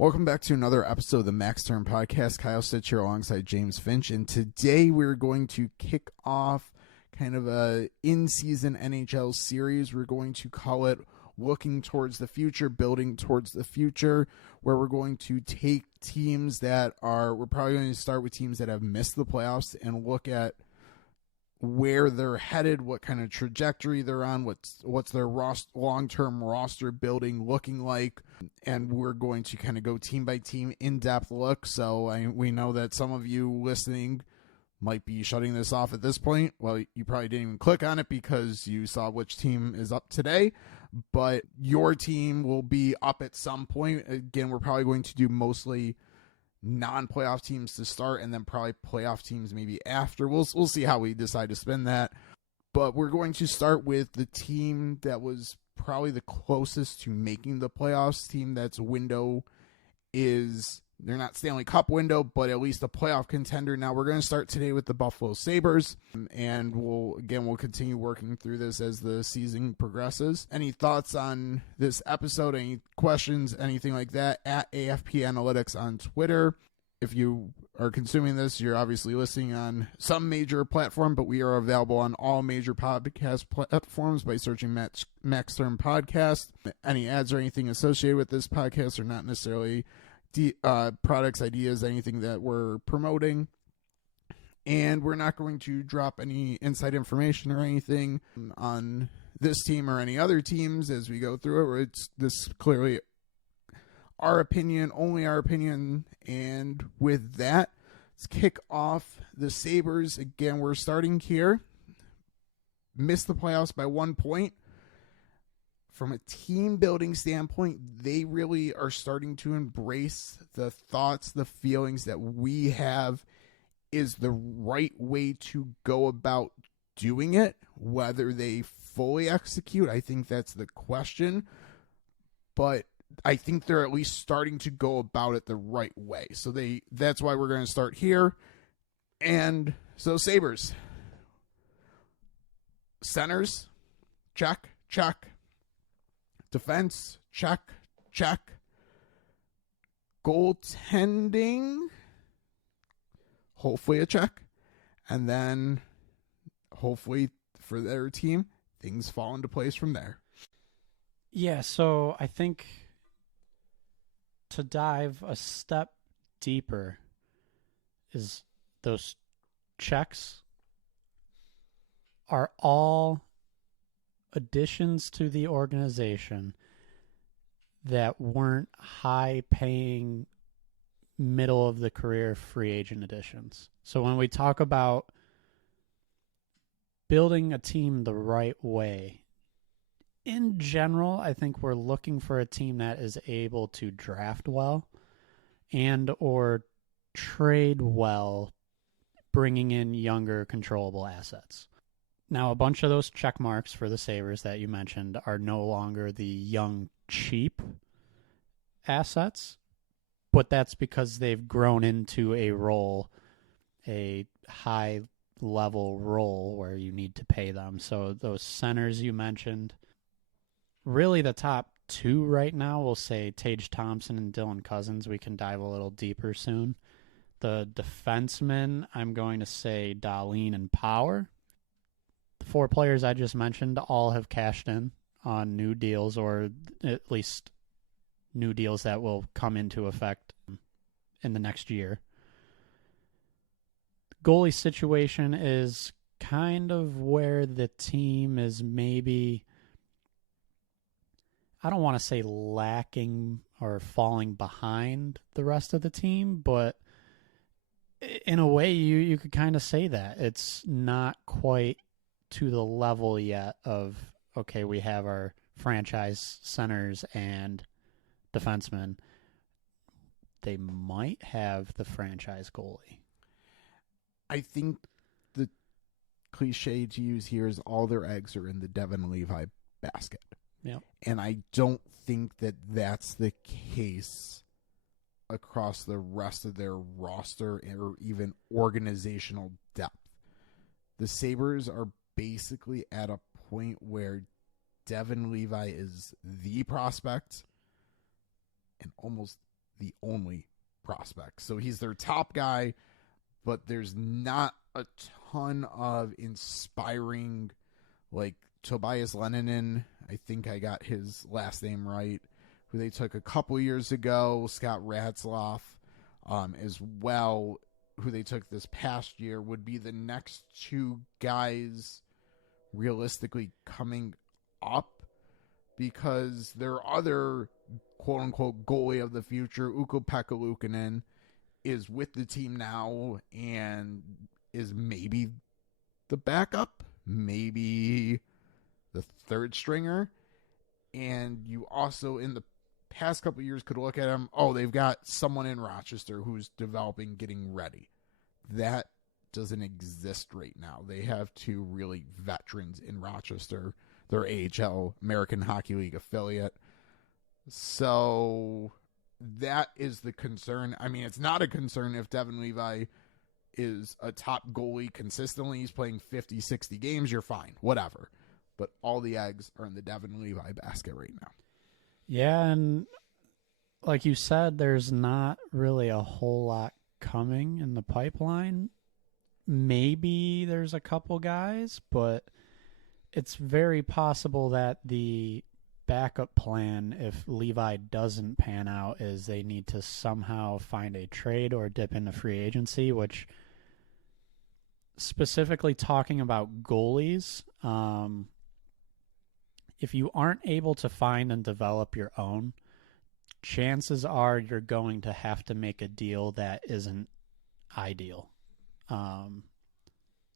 Welcome back to another episode of the Max Term Podcast. Kyle Stitch here alongside James Finch, and today we're going to kick off kind of a in-season NHL series. We're going to call it Looking Towards the Future, Building Towards the Future, where we're going to take teams that we're probably going to start with teams that have missed the playoffs and look at where they're headed, what kind of trajectory they're on, what's their long-term roster building looking like, and we're going to kind of go team by team in-depth look. So we know that some of you listening might be shutting this off at this point. Well, you probably didn't even click on it because you saw which team is up today, but your team will be up at some point. Again, we're probably going to do mostly non-playoff teams to start and then probably playoff teams maybe after. We'll see how we decide to spin that. But we're going to start with the team that was probably the closest to making the playoffs. Team that's window is, they're not Stanley Cup window, but at least a playoff contender. Now we're going to start today with the Buffalo Sabres, and we'll continue working through this as the season progresses. Any thoughts on this episode? Any questions? Anything like that? At AFP Analytics on Twitter. If you are consuming this, you're obviously listening on some major platform, but we are available on all major podcast platforms by searching Max Term Podcast. Any ads or anything associated with this podcast are not necessarily products, ideas, anything that we're promoting, and we're not going to drop any inside information or anything on this team or any other teams as we go through it. This clearly our opinion, only our opinion, and with that, let's kick off the Sabres. Again, we're starting here. Missed the playoffs by 1 point. From a team building standpoint, they really are starting to embrace the thoughts, the feelings that we have is the right way to go about doing it. Whether they fully execute, I think that's the question. But I think they're at least starting to go about it the right way. So that's why we're going to start here. And so Sabres. Centers, check, check. Defense, check, check. Goaltending, hopefully a check. And then, hopefully for their team, things fall into place from there. Yeah, so I think to dive a step deeper is those checks are all additions to the organization that weren't high-paying, middle-of-the-career free agent additions. So when we talk about building a team the right way, in general, I think we're looking for a team that is able to draft well and or trade well, bringing in younger, controllable assets. Now, a bunch of those check marks for the Sabres that you mentioned are no longer the young, cheap assets, but that's because they've grown into a role, a high-level role where you need to pay them. So those centers you mentioned, really the top two right now, we'll say Tage Thompson and Dylan Cousins. We can dive a little deeper soon. The defensemen, I'm going to say Dahlin and Power. The four players I just mentioned all have cashed in on new deals, or at least new deals that will come into effect in the next year. The goalie situation is kind of where the team is maybe, I don't want to say lacking or falling behind the rest of the team, but in a way you could kind of say that. It's not quite to the level yet of, okay, we have our franchise centers and defensemen. They might have the franchise goalie. I think the cliche to use here is all their eggs are in the Devin Levi basket. Yeah. And I don't think that that's the case across the rest of their roster or even organizational depth. The Sabres are basically at a point where Devin Levi is the prospect and almost the only prospect. So he's their top guy, but there's not a ton of inspiring, like Tobias Leninen, I think I got his last name right, who they took a couple years ago, Scott Ratzloff as well, who they took this past year, would be the next two guys realistically coming up, because their other quote-unquote goalie of the future, Ukko-Pekka Luukkonen, is with the team now and is maybe the backup, maybe the third stringer. And you also, in the past couple of years, could look at them, oh, they've got someone in Rochester who's developing, getting ready. That doesn't exist right now. They have two really veterans in Rochester, their AHL, American Hockey League affiliate. So that is the concern. I mean, it's not a concern if Devin Levi is a top goalie consistently. He's playing 50, 60 games. You're fine. Whatever. But all the eggs are in the Devin Levi basket right now. Yeah, and like you said, there's not really a whole lot coming in the pipeline. Maybe there's a couple guys, but it's very possible that the backup plan, if Levi doesn't pan out, is they need to somehow find a trade or dip into free agency, which, specifically talking about goalies, if you aren't able to find and develop your own, chances are you're going to have to make a deal that isn't ideal.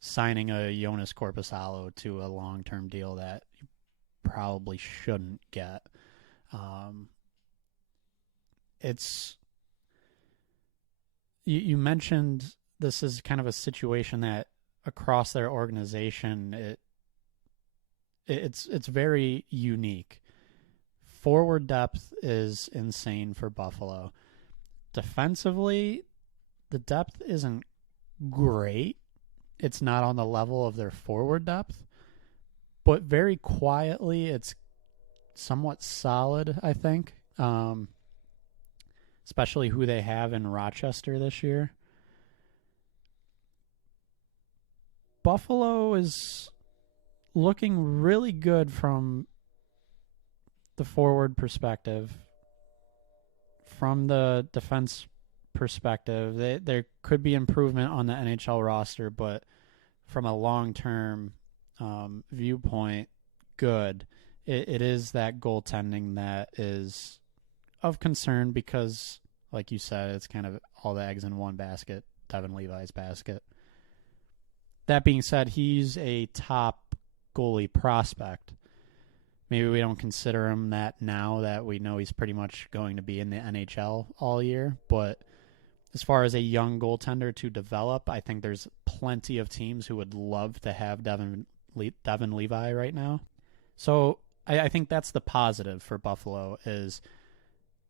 Signing a Jonas Korpisalo to a long-term deal that you probably shouldn't get. It's you mentioned this is kind of a situation that across their organization it's very unique. Forward depth is insane for Buffalo. Defensively, the depth isn't great. It's not on the level of their forward depth, but very quietly, it's somewhat solid, I think, especially who they have in Rochester this year. Buffalo is looking really good from the forward perspective. From the defense perspective, there could be improvement on the NHL roster, but from a long-term viewpoint, good. It is that goaltending that is of concern because, like you said, it's kind of all the eggs in one basket, Devin Levi's basket. That being said, he's a top goalie prospect. Maybe we don't consider him that now that we know he's pretty much going to be in the NHL all year, but as far as a young goaltender to develop, I think there's plenty of teams who would love to have Devin Levi right now. So I think that's the positive for Buffalo is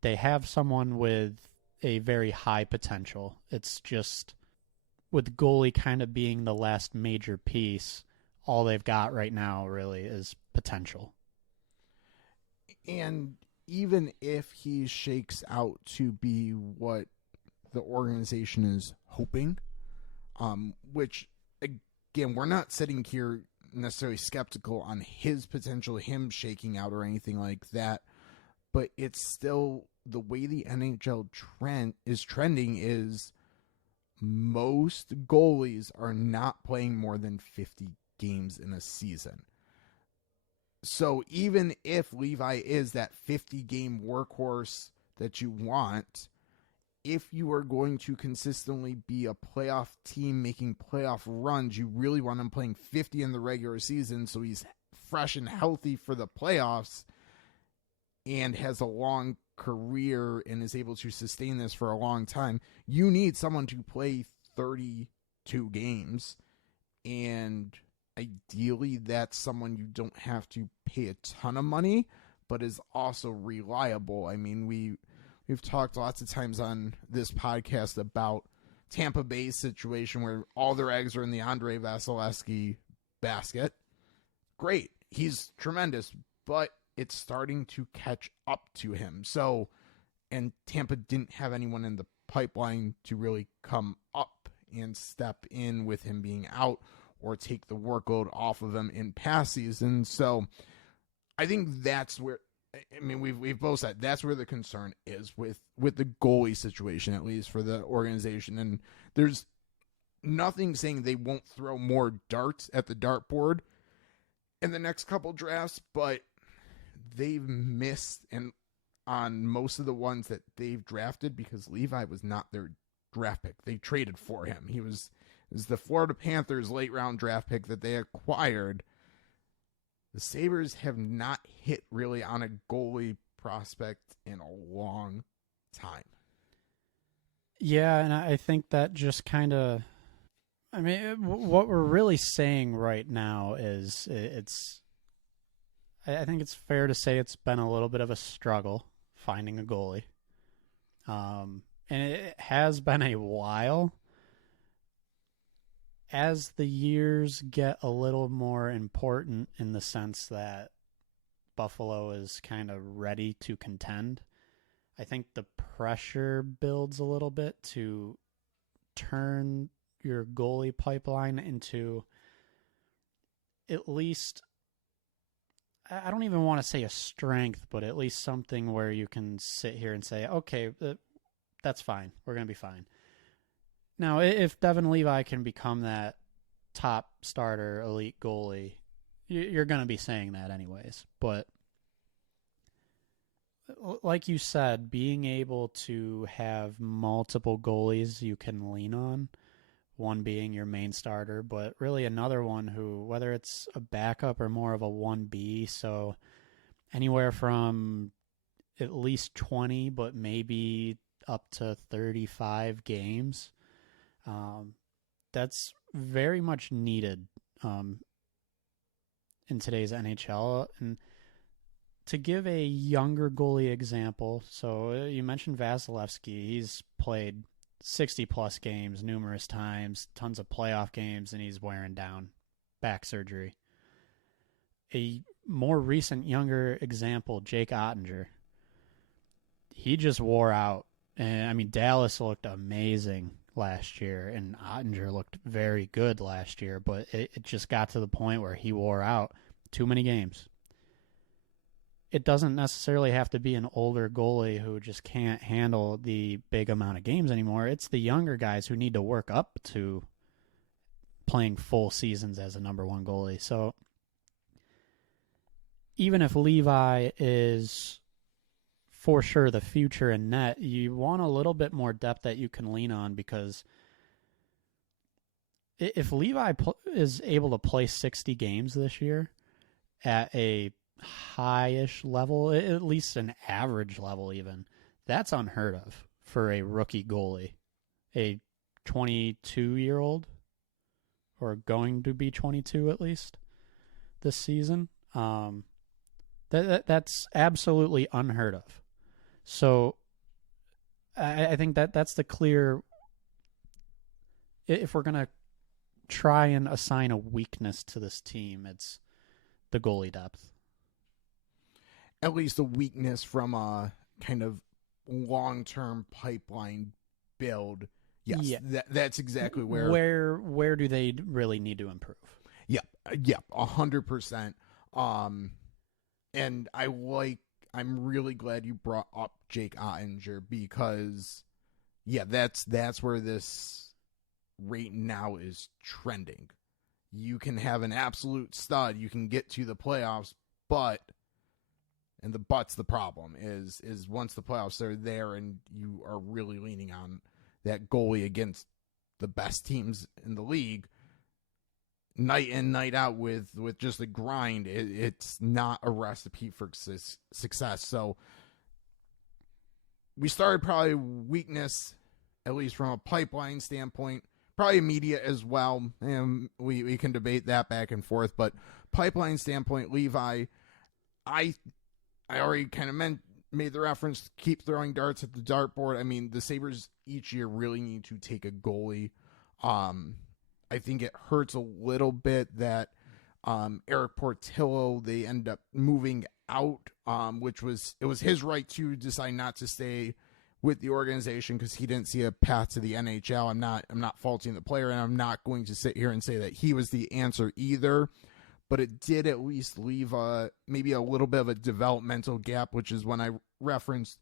they have someone with a very high potential. It's just with goalie kind of being the last major piece, all they've got right now really is potential. And even if he shakes out to be what the organization is hoping, which, again, we're not sitting here necessarily skeptical on his potential, him shaking out or anything like that, but it's still the way the NHL trending is most goalies are not playing more than 50 games in a season. So even if Levi is that 50-game workhorse that you want, if you are going to consistently be a playoff team making playoff runs, you really want him playing 50 in the regular season so he's fresh and healthy for the playoffs and has a long career and is able to sustain this for a long time. You need someone to play 32 games, and ideally that's someone you don't have to pay a ton of money, but is also reliable. I mean, we've talked lots of times on this podcast about Tampa Bay's situation where all their eggs are in the Andrei Vasilevsky basket. Great. He's tremendous, but it's starting to catch up to him. So, and Tampa didn't have anyone in the pipeline to really come up and step in with him being out or take the workload off of him in past seasons. So I think that's where, I mean, we've both said that's where the concern is with the goalie situation, at least for the organization. And there's nothing saying they won't throw more darts at the dartboard in the next couple drafts, but they've missed on most of the ones that they've drafted because Levi was not their draft pick. They traded for him. It was the Florida Panthers late round draft pick that they acquired. The Sabres have not hit really on a goalie prospect in a long time. Yeah, and I think that just kind of, I mean, what we're really saying right now is I think it's fair to say it's been a little bit of a struggle finding a goalie. And it has been a while. As the years get a little more important in the sense that Buffalo is kind of ready to contend, I think the pressure builds a little bit to turn your goalie pipeline into at least, I don't even want to say a strength, but at least something where you can sit here and say, okay, that's fine. We're going to be fine. Now, if Devin Levi can become that top starter elite goalie, you're going to be saying that anyways. But like you said, being able to have multiple goalies you can lean on, one being your main starter, but really another one who, whether it's a backup or more of a 1B, so anywhere from at least 20, but maybe up to 35 games, that's very much needed in today's NHL. And to give a younger goalie example, so you mentioned Vasilevsky. He's played 60-plus games numerous times, tons of playoff games, and he's wearing down, back surgery. A more recent, younger example, Jake Ottinger. He just wore out. And, I mean, Dallas looked amazing last year, and Ottinger looked very good last year, but it just got to the point where he wore out. Too many games. It doesn't necessarily have to be an older goalie who just can't handle the big amount of games anymore. It's the younger guys who need to work up to playing full seasons as a number one goalie. So even if Levi is for sure the future in net, you want a little bit more depth that you can lean on, because if Levi is able to play 60 games this year at a high-ish level, at least an average level even, that's unheard of for a rookie goalie, a 22-year-old, or going to be 22 at least this season. That's absolutely unheard of. So I think that's the clear, if we're going to try and assign a weakness to this team, it's the goalie depth. At least a weakness from a kind of long-term pipeline build. Yes, yeah. That's exactly where do they really need to improve? Yep, 100%. And I'm really glad you brought up Jake Ottinger, because, yeah, that's where this right now is trending. You can have an absolute stud, you can get to the playoffs, and the but's the problem, is once the playoffs are there and you are really leaning on that goalie against the best teams in the league, night in, night out with just a grind, it's not a recipe for success. So we started probably weakness, at least from a pipeline standpoint, probably media as well, and we can debate that back and forth, but pipeline standpoint, Levi, I already kind of made the reference to keep throwing darts at the dartboard. I mean, the Sabres each year really need to take a goalie. I think it hurts a little bit that Eric Portillo, they end up moving out, it was his right to decide not to stay with the organization because he didn't see a path to the NHL. I'm not faulting the player, and I'm not going to sit here and say that he was the answer either. But it did at least leave maybe a little bit of a developmental gap, which is when I referenced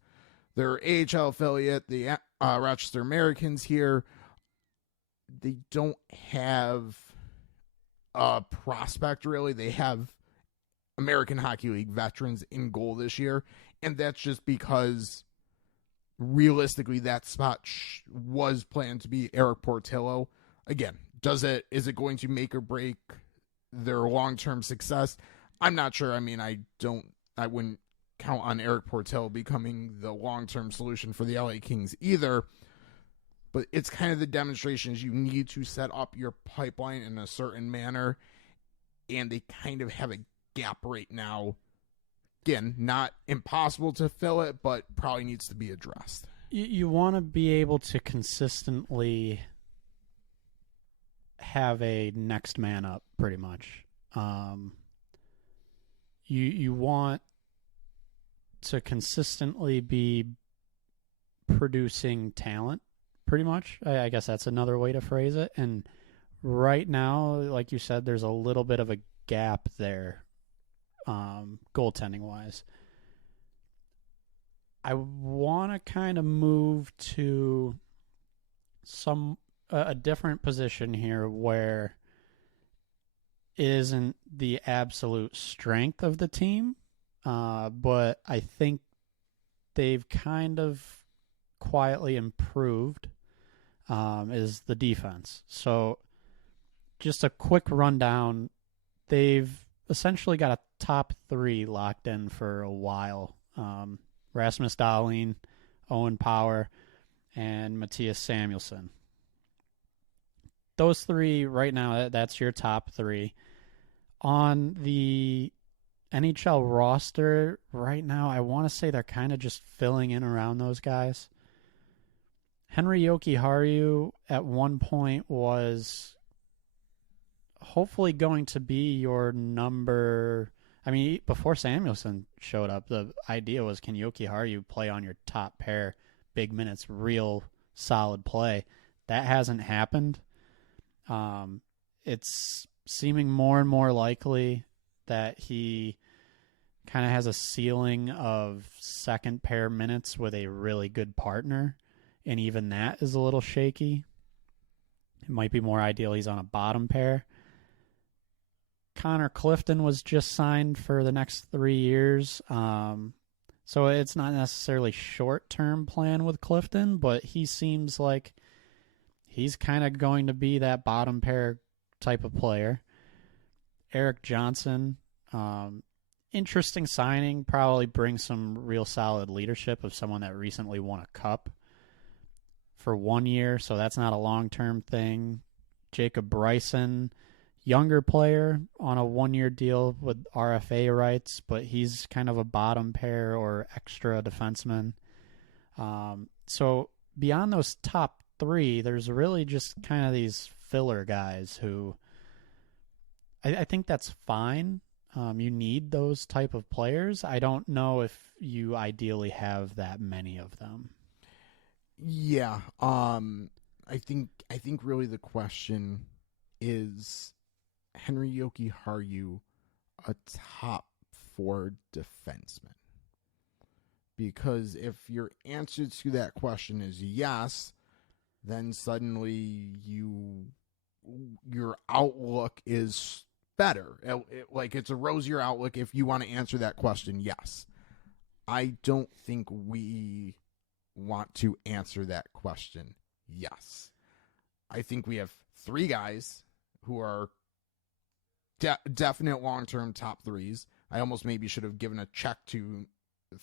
their AHL affiliate, the Rochester Americans here. They don't have a prospect, really. They have American Hockey League veterans in goal this year, and that's just because realistically that spot was planned to be Eric Portillo. Again, is it going to make or break their long-term success? I'm not sure. I mean, I wouldn't count on Eric Portillo becoming the long-term solution for the LA Kings either. But it's kind of the demonstrations you need to set up your pipeline in a certain manner, and they kind of have a gap right now. Again, not impossible to fill it, but probably needs to be addressed. You want to be able to consistently have a next man up, pretty much. You want to consistently be producing talent, pretty much. I guess that's another way to phrase it. And right now, like you said, there's a little bit of a gap there, goaltending-wise. I want to kind of move to a different position here where it isn't the absolute strength of the team, but I think they've kind of quietly improved, is the defense. So just a quick rundown. They've essentially got a top three locked in for a while. Rasmus Dahlin, Owen Power, and Matthias Samuelsson. Those three right now, that's your top three. On the NHL roster right now, I want to say they're kind of just filling in around those guys. Henri Jokiharju at one point was hopefully going to be your number. I mean, before Samuelsson showed up, the idea was, can Jokiharju play on your top pair, big minutes, real solid play? That hasn't happened. It's seeming more and more likely that he kind of has a ceiling of second pair minutes with a really good partner, and even that is a little shaky. It might be more ideal he's on a bottom pair. Connor Clifton was just signed for the next 3 years. So it's not necessarily short-term plan with Clifton, but he seems like he's kind of going to be that bottom pair type of player. Eric Johnson, interesting signing, probably brings some real solid leadership of someone that recently won a cup for 1 year, so that's not a long-term thing. Jacob Bryson, younger player on a 1-year deal with RFA rights, but he's kind of a bottom pair or extra defenseman. So beyond those top three, there's really just kind of these filler guys who I think that's fine. You need those type of players. I don't know if you ideally have that many of them. Yeah. I think really the question is, Henri Jokiharju a top 4 defenseman? Because if your answer to that question is yes, then suddenly your outlook is better. It's a rosier outlook if you want to answer that question yes. I don't think we want to answer that question yes. I think we have 3 guys who are definite long-term top 3s. I almost maybe should have given a check to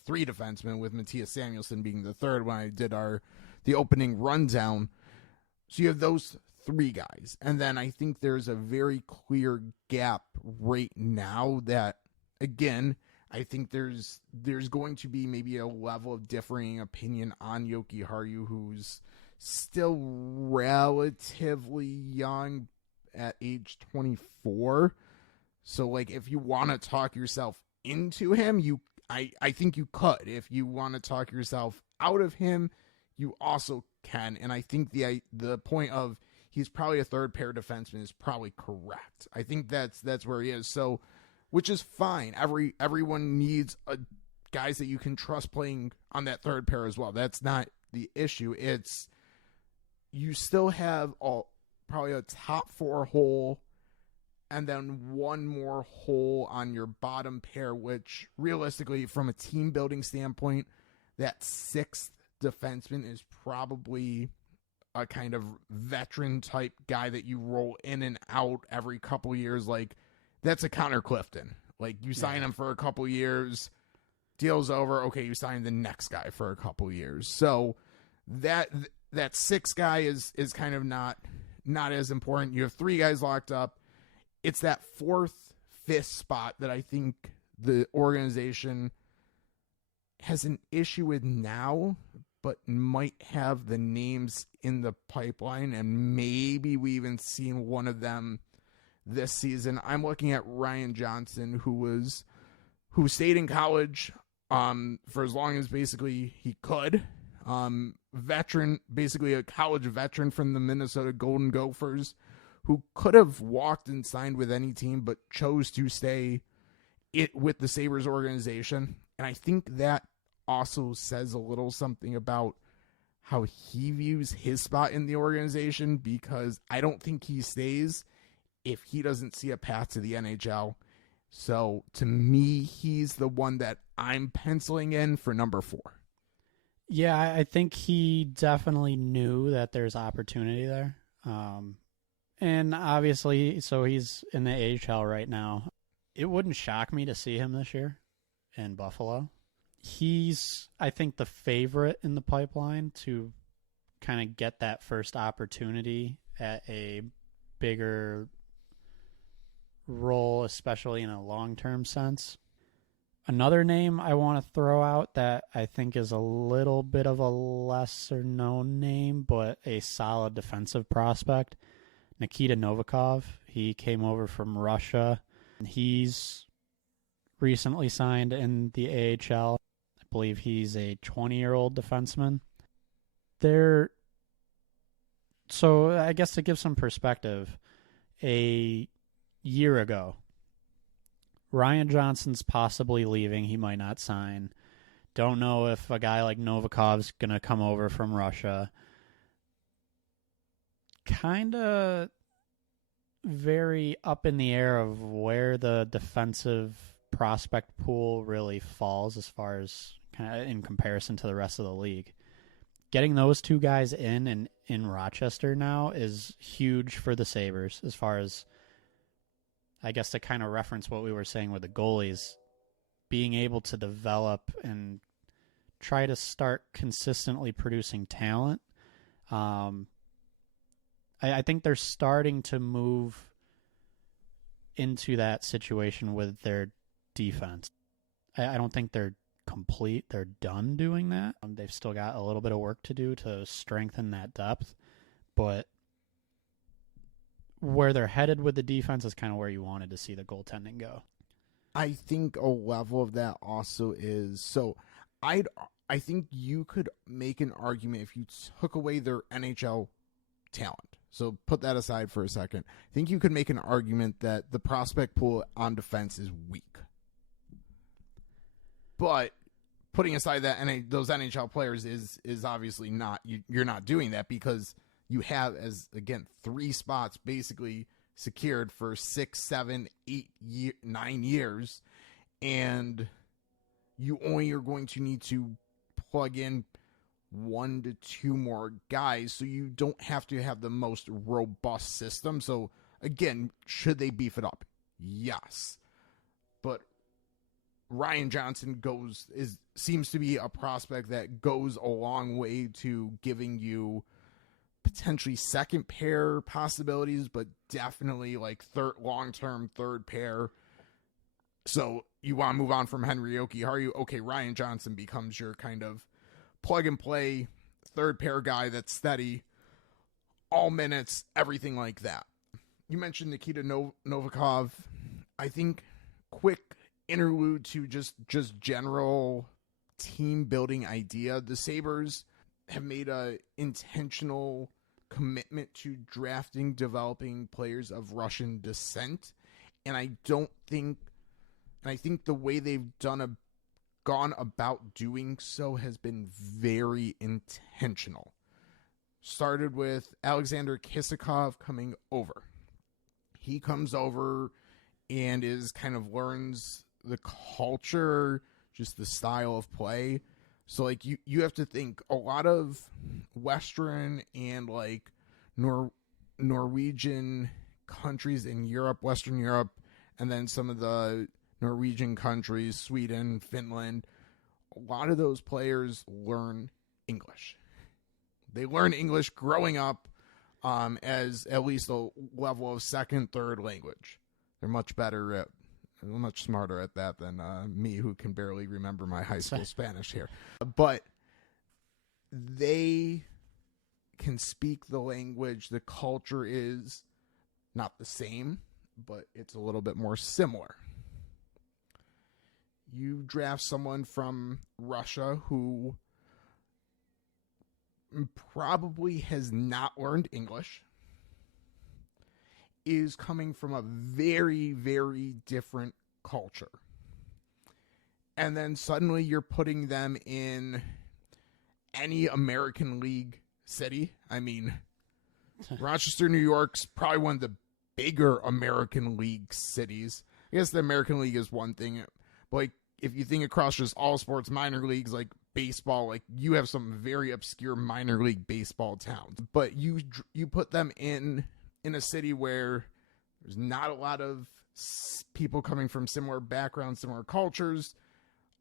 3 defensemen, with Matthias Samuelsson being the third when I did the opening rundown. So you have those 3 guys. And then I think there's a very clear gap right now that, again, I think there's going to be maybe a level of differing opinion on Jokiharju, who's still relatively young at age 24. So, if you want to talk yourself into him, I think you could. If you want to talk yourself out of him, you also can. And I think the point of he's probably a third pair defenseman is probably correct. I think that's where he is. So, which is fine. Everyone needs guys that you can trust playing on that third pair as well. That's not the issue. It's you still have probably a top four hole and then one more hole on your bottom pair, which realistically, from a team building standpoint, that sixth defenseman is probably a kind of veteran type guy that you roll in and out every couple years. Like, that's a Connor Clifton. Like, you sign him for a couple years, deal's over. Okay, you sign the next guy for a couple years. So that sixth guy is kind of not as important. You have three guys locked up. It's that fourth, fifth spot that I think the organization has an issue with now, but might have the names in the pipeline, and maybe we even seen one of them this season. I'm looking at Ryan Johnson, who stayed in college for as long as basically he could. Veteran, basically a college veteran from the Minnesota Golden Gophers, who could have walked and signed with any team, but chose to stay with the Sabres organization. And I think that also says a little something about how he views his spot in the organization, because I don't think he stays if he doesn't see a path to the NHL. So to me, he's the one that I'm penciling in for number 4. Yeah, I think he definitely knew that there's opportunity there. And obviously, so he's in the AHL right now. It wouldn't shock me to see him this year in Buffalo. He's, I think, the favorite in the pipeline to kind of get that first opportunity at a bigger role, especially in a long-term sense. Another name I want to throw out that I think is a little bit of a lesser-known name, but a solid defensive prospect, Nikita Novikov. He came over from Russia. He's recently signed in the AHL. I believe he's a 20-year-old defenseman. So I guess to give some perspective, a year ago, Ryan Johnson's possibly leaving. He might not sign. Don't know if a guy like Novikov's going to come over from Russia. Kind of very up in the air of where the defensive prospect pool really falls as far as kind of in comparison to the rest of the league. Getting those two guys in Rochester now is huge for the Sabres as far as, I guess, to kind of reference what we were saying with the goalies, being able to develop and try to start consistently producing talent. I think they're starting to move into that situation with their defense. I don't think they're complete. They're done doing that. They've still got a little bit of work to do to strengthen that depth, but where they're headed with the defense is kind of where you wanted to see the goaltending go. I think a level of that also is, so I think you could make an argument if you took away their NHL talent. So put that aside for a second. I think you could make an argument that the prospect pool on defense is weak. But putting aside that those NHL players is obviously not, you're not doing that, because you have, as again, 3 spots basically secured for 6, 7, 8, 9 years, and you only are going to need to plug in 1 to 2 more guys, so you don't have to have the most robust system. So again, should they beef it up? Yes. But Ryan Johnson seems to be a prospect that goes a long way to giving you potentially second pair possibilities, but definitely like long-term third pair. So you want to move on from Henry Jokiharju. Okay, Ryan Johnson becomes your kind of plug and play third pair guy that's steady, all minutes, everything like that. You mentioned Nikita Novikov. I think quick interlude to just general team building idea. The Sabres have made a intentional commitment to drafting, developing players of Russian descent, and I think the way they've gone about doing so has been very intentional. Started with Alexander Kisakov coming over. He comes over and learns the culture, just the style of play. So like you have to think a lot of Western and like Norwegian countries in Europe, Western Europe, and then some of the Norwegian countries, Sweden, Finland, a lot of those players learn English. They learn English growing up as at least a level of second, third language. They're much smarter at that than me, who can barely remember my high school Spanish here. But they can speak the language. The culture is not the same, but it's a little bit more similar. You draft someone from Russia who probably has not learned English, is coming from a very, very different culture. And then suddenly you're putting them in any American League city. I mean, Rochester, New York's probably one of the bigger American League cities. I guess the American League is one thing. But like, if you think across just all sports, minor leagues like baseball, like you have some very obscure minor league baseball towns. But you put them in a city where there's not a lot of people coming from similar backgrounds, similar cultures.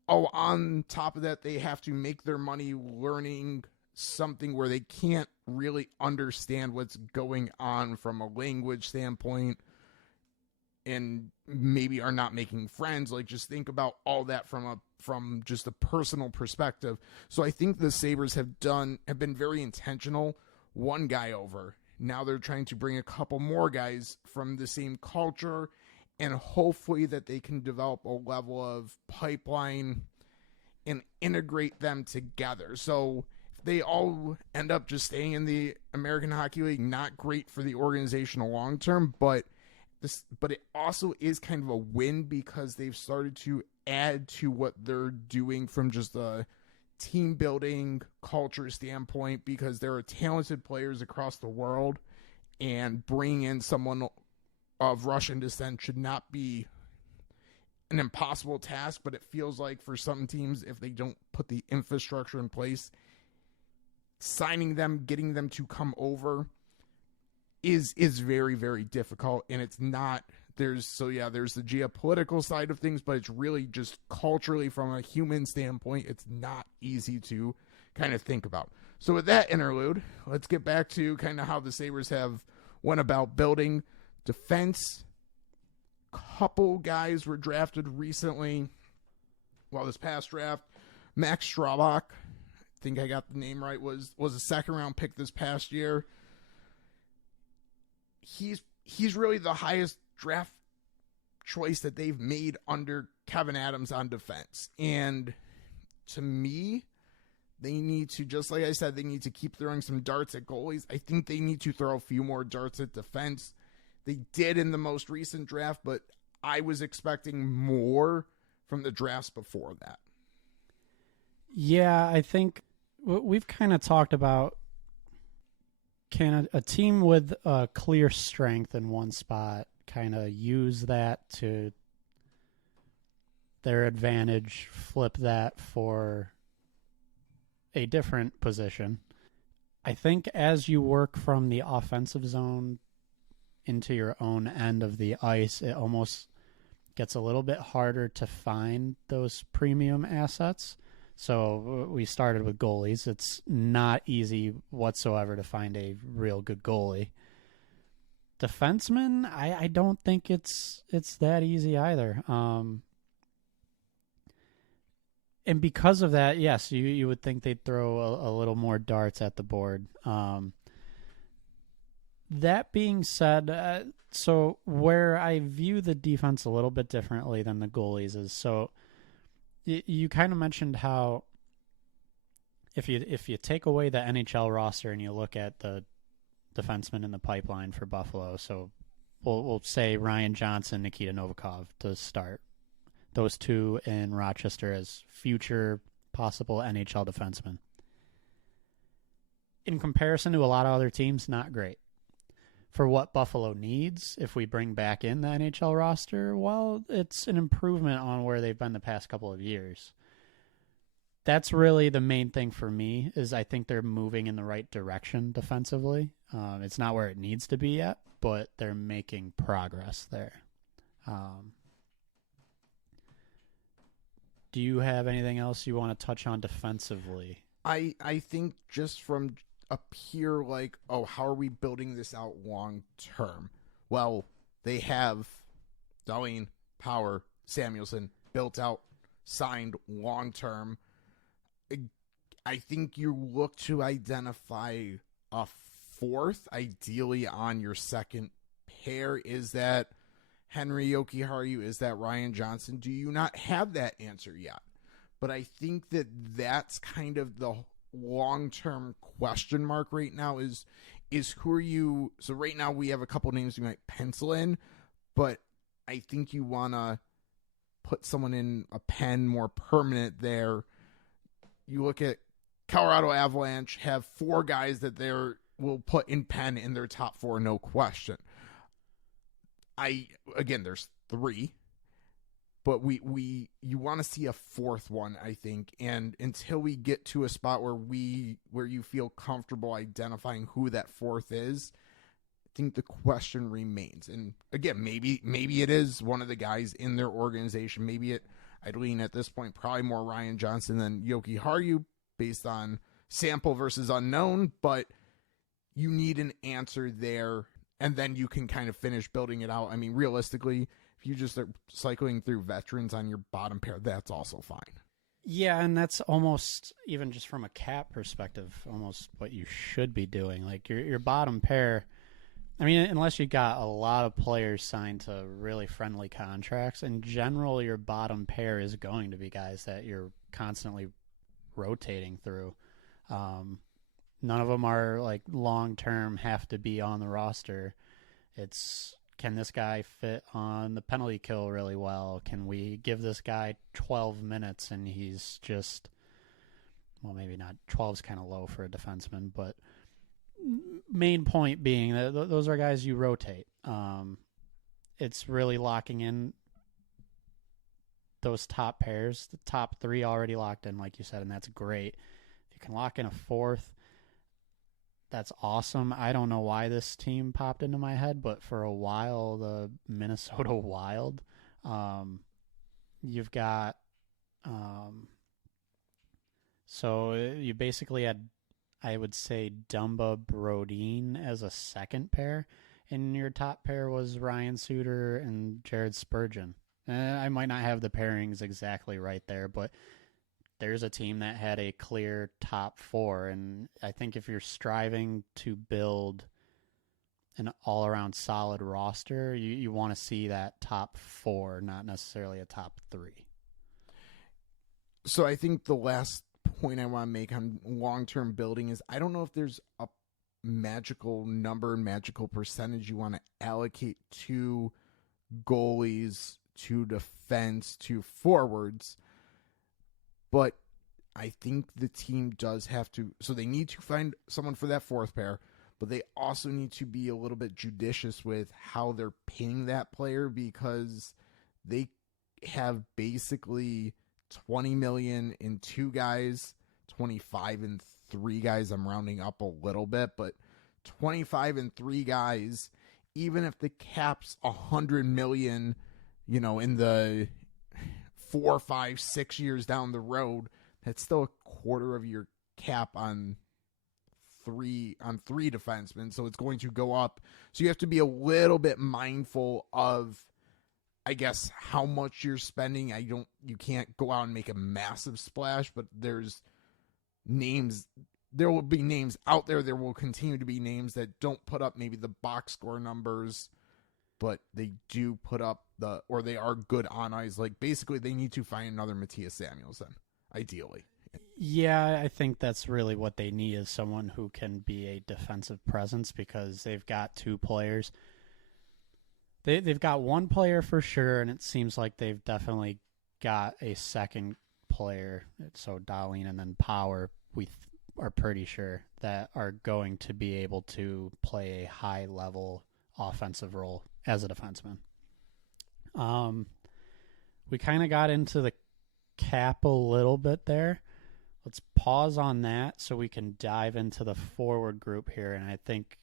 Oh, on top of that, they have to make their money learning something where they can't really understand what's going on from a language standpoint, and maybe are not making friends. Like, just think about all that from just a personal perspective. So I think the Sabres have been very intentional. One guy over. Now they're trying to bring a couple more guys from the same culture, and hopefully that they can develop a level of pipeline and integrate them together. So if they all end up just staying in the American Hockey League, not great for the organizational long term, but it also is kind of a win because they've started to add to what they're doing from just a team building culture standpoint, because there are talented players across the world, and bringing in someone of Russian descent should not be an impossible task. But it feels like for some teams, if they don't put the infrastructure in place, signing them, getting them to come over is very, very difficult. And it's not, there's the geopolitical side of things, but it's really just culturally, from a human standpoint, it's not easy to kind of think about. So with that interlude, let's get back to kind of how the Sabres have went about building defense. Couple guys were drafted recently. Well, this past draft, Max Strabach, I think I got the name right, was a second round pick this past year. He's really the highest draft choice that they've made under Kevin Adams on defense. And to me, they need to, just like I said, they need to keep throwing some darts at goalies. I think they need to throw a few more darts at defense. They did in the most recent draft, but I was expecting more from the drafts before that. Yeah, I think we've kind of talked about, can a team with a clear strength in one spot kind of use that to their advantage, flip that for a different position. I think as you work from the offensive zone into your own end of the ice, it almost gets a little bit harder to find those premium assets. So we started with goalies. It's not easy whatsoever to find a real good goalie. Defensemen, I don't think it's that easy either. And because of that, yes, you would think they'd throw a little more darts at the board. That being said, so where I view the defense a little bit differently than the goalies is, so you kind of mentioned how if you take away the NHL roster and you look at the defensemen in the pipeline for Buffalo, so we'll say Ryan Johnson, Nikita Novikov to start. Those two in Rochester as future possible NHL defensemen. In comparison to a lot of other teams, not great. For what Buffalo needs, if we bring back in the NHL roster, well, it's an improvement on where they've been the past couple of years. That's really the main thing for me, is I think they're moving in the right direction defensively. It's not where it needs to be yet, but they're making progress there. Do you have anything else you want to touch on defensively? I think just from up here, like, oh, how are we building this out long term? Well, they have Dahlin, Power, Samuelson built out, signed long term. I think you look to identify a fourth, ideally on your second pair. Is that Henry Jokiharju? Is that Ryan Johnson? Do you not have that answer yet? But I think that that's kind of the long-term question mark right now is who are you? So right now we have a couple names we might pencil in, but I think you want to put someone in a pen more permanent there. You look at Colorado Avalanche, have four guys that they will put in pen in their top four, no question. There's three, but you want to see a fourth one, I think, and until we get to a spot where you feel comfortable identifying who that fourth is, I think the question remains. And again, maybe it is one of the guys in their organization. Maybe I'd lean at this point probably more Ryan Johnson than Jokiharju based on sample versus unknown, but you need an answer there, and then you can kind of finish building it out. I mean, realistically, if you just are cycling through veterans on your bottom pair, that's also fine. Yeah, and that's almost, even just from a cap perspective, almost what you should be doing. Like your bottom pair, I mean, unless you got a lot of players signed to really friendly contracts, in general, your bottom pair is going to be guys that you're constantly rotating through. None of them are like long-term have to be on the roster. It's, can this guy fit on the penalty kill really well? Can we give this guy 12 minutes and he's just, well, maybe not. 12 is kind of low for a defenseman, but main point being that those are guys you rotate. It's really locking in those top pairs. The top three already locked in, like you said, and that's great. If you can lock in a fourth, that's awesome. I don't know why this team popped into my head, but for a while, the Minnesota Wild, you've got, so you basically had, I would say, Dumba Brodin as a second pair, and your top pair was Ryan Suter and Jared Spurgeon. I might not have the pairings exactly right there, but there's a team that had a clear top four, and I think if you're striving to build an all-around solid roster, you want to see that top four, not necessarily a top three. So I think the last point I want to make on long-term building is I don't know if there's a magical number, magical percentage you want to allocate to goalies, to defense, to forwards. But I think the team does have to, so they need to find someone for that fourth pair, but they also need to be a little bit judicious with how they're paying that player, because they have basically $20 million in two guys, 25 and three guys. I'm rounding up a little bit, but 25 and three guys, even if the cap's $100 million, in the 4, 5, 6 years down the road, that's still a quarter of your cap on three defensemen. So it's going to go up. So you have to be a little bit mindful of, I guess, how much you're spending. You can't go out and make a massive splash, but there will be names out there. There will continue to be names that don't put up maybe the box score numbers, but they do put up or they are good on ice. Like, basically they need to find another Matthias Samuelson, ideally. Yeah, I think that's really what they need is someone who can be a defensive presence because they've got two players. They've got one player for sure, and it seems like they've definitely got a second player. So Darlene and then Power, are pretty sure that are going to be able to play a high level offensive role as a defenseman. We kind of got into the cap a little bit there. Let's pause on that so we can dive into the forward group here. And I think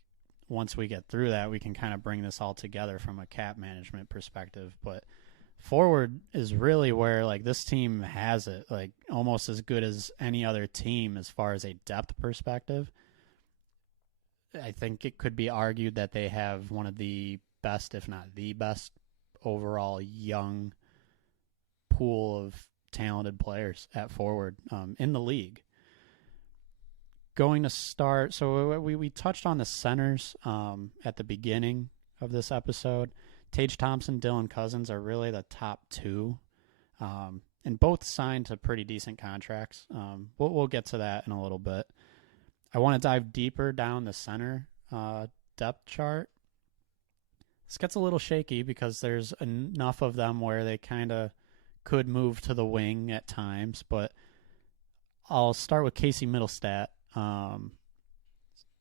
once we get through that, we can kind of bring this all together from a cap management perspective. But forward is really where like this team has it, like almost as good as any other team as far as a depth perspective. I think it could be argued that they have one of the best, if not the best, overall young pool of talented players at forward in the league. Going to start, so we touched on the centers at the beginning of this episode. Tage Thompson, Dylan Cousins are really the top two, and both signed to pretty decent contracts. We'll get to that in a little bit. I want to dive deeper down the center depth chart. This gets a little shaky because there's enough of them where they kind of could move to the wing at times, but I'll start with Casey Middlestat.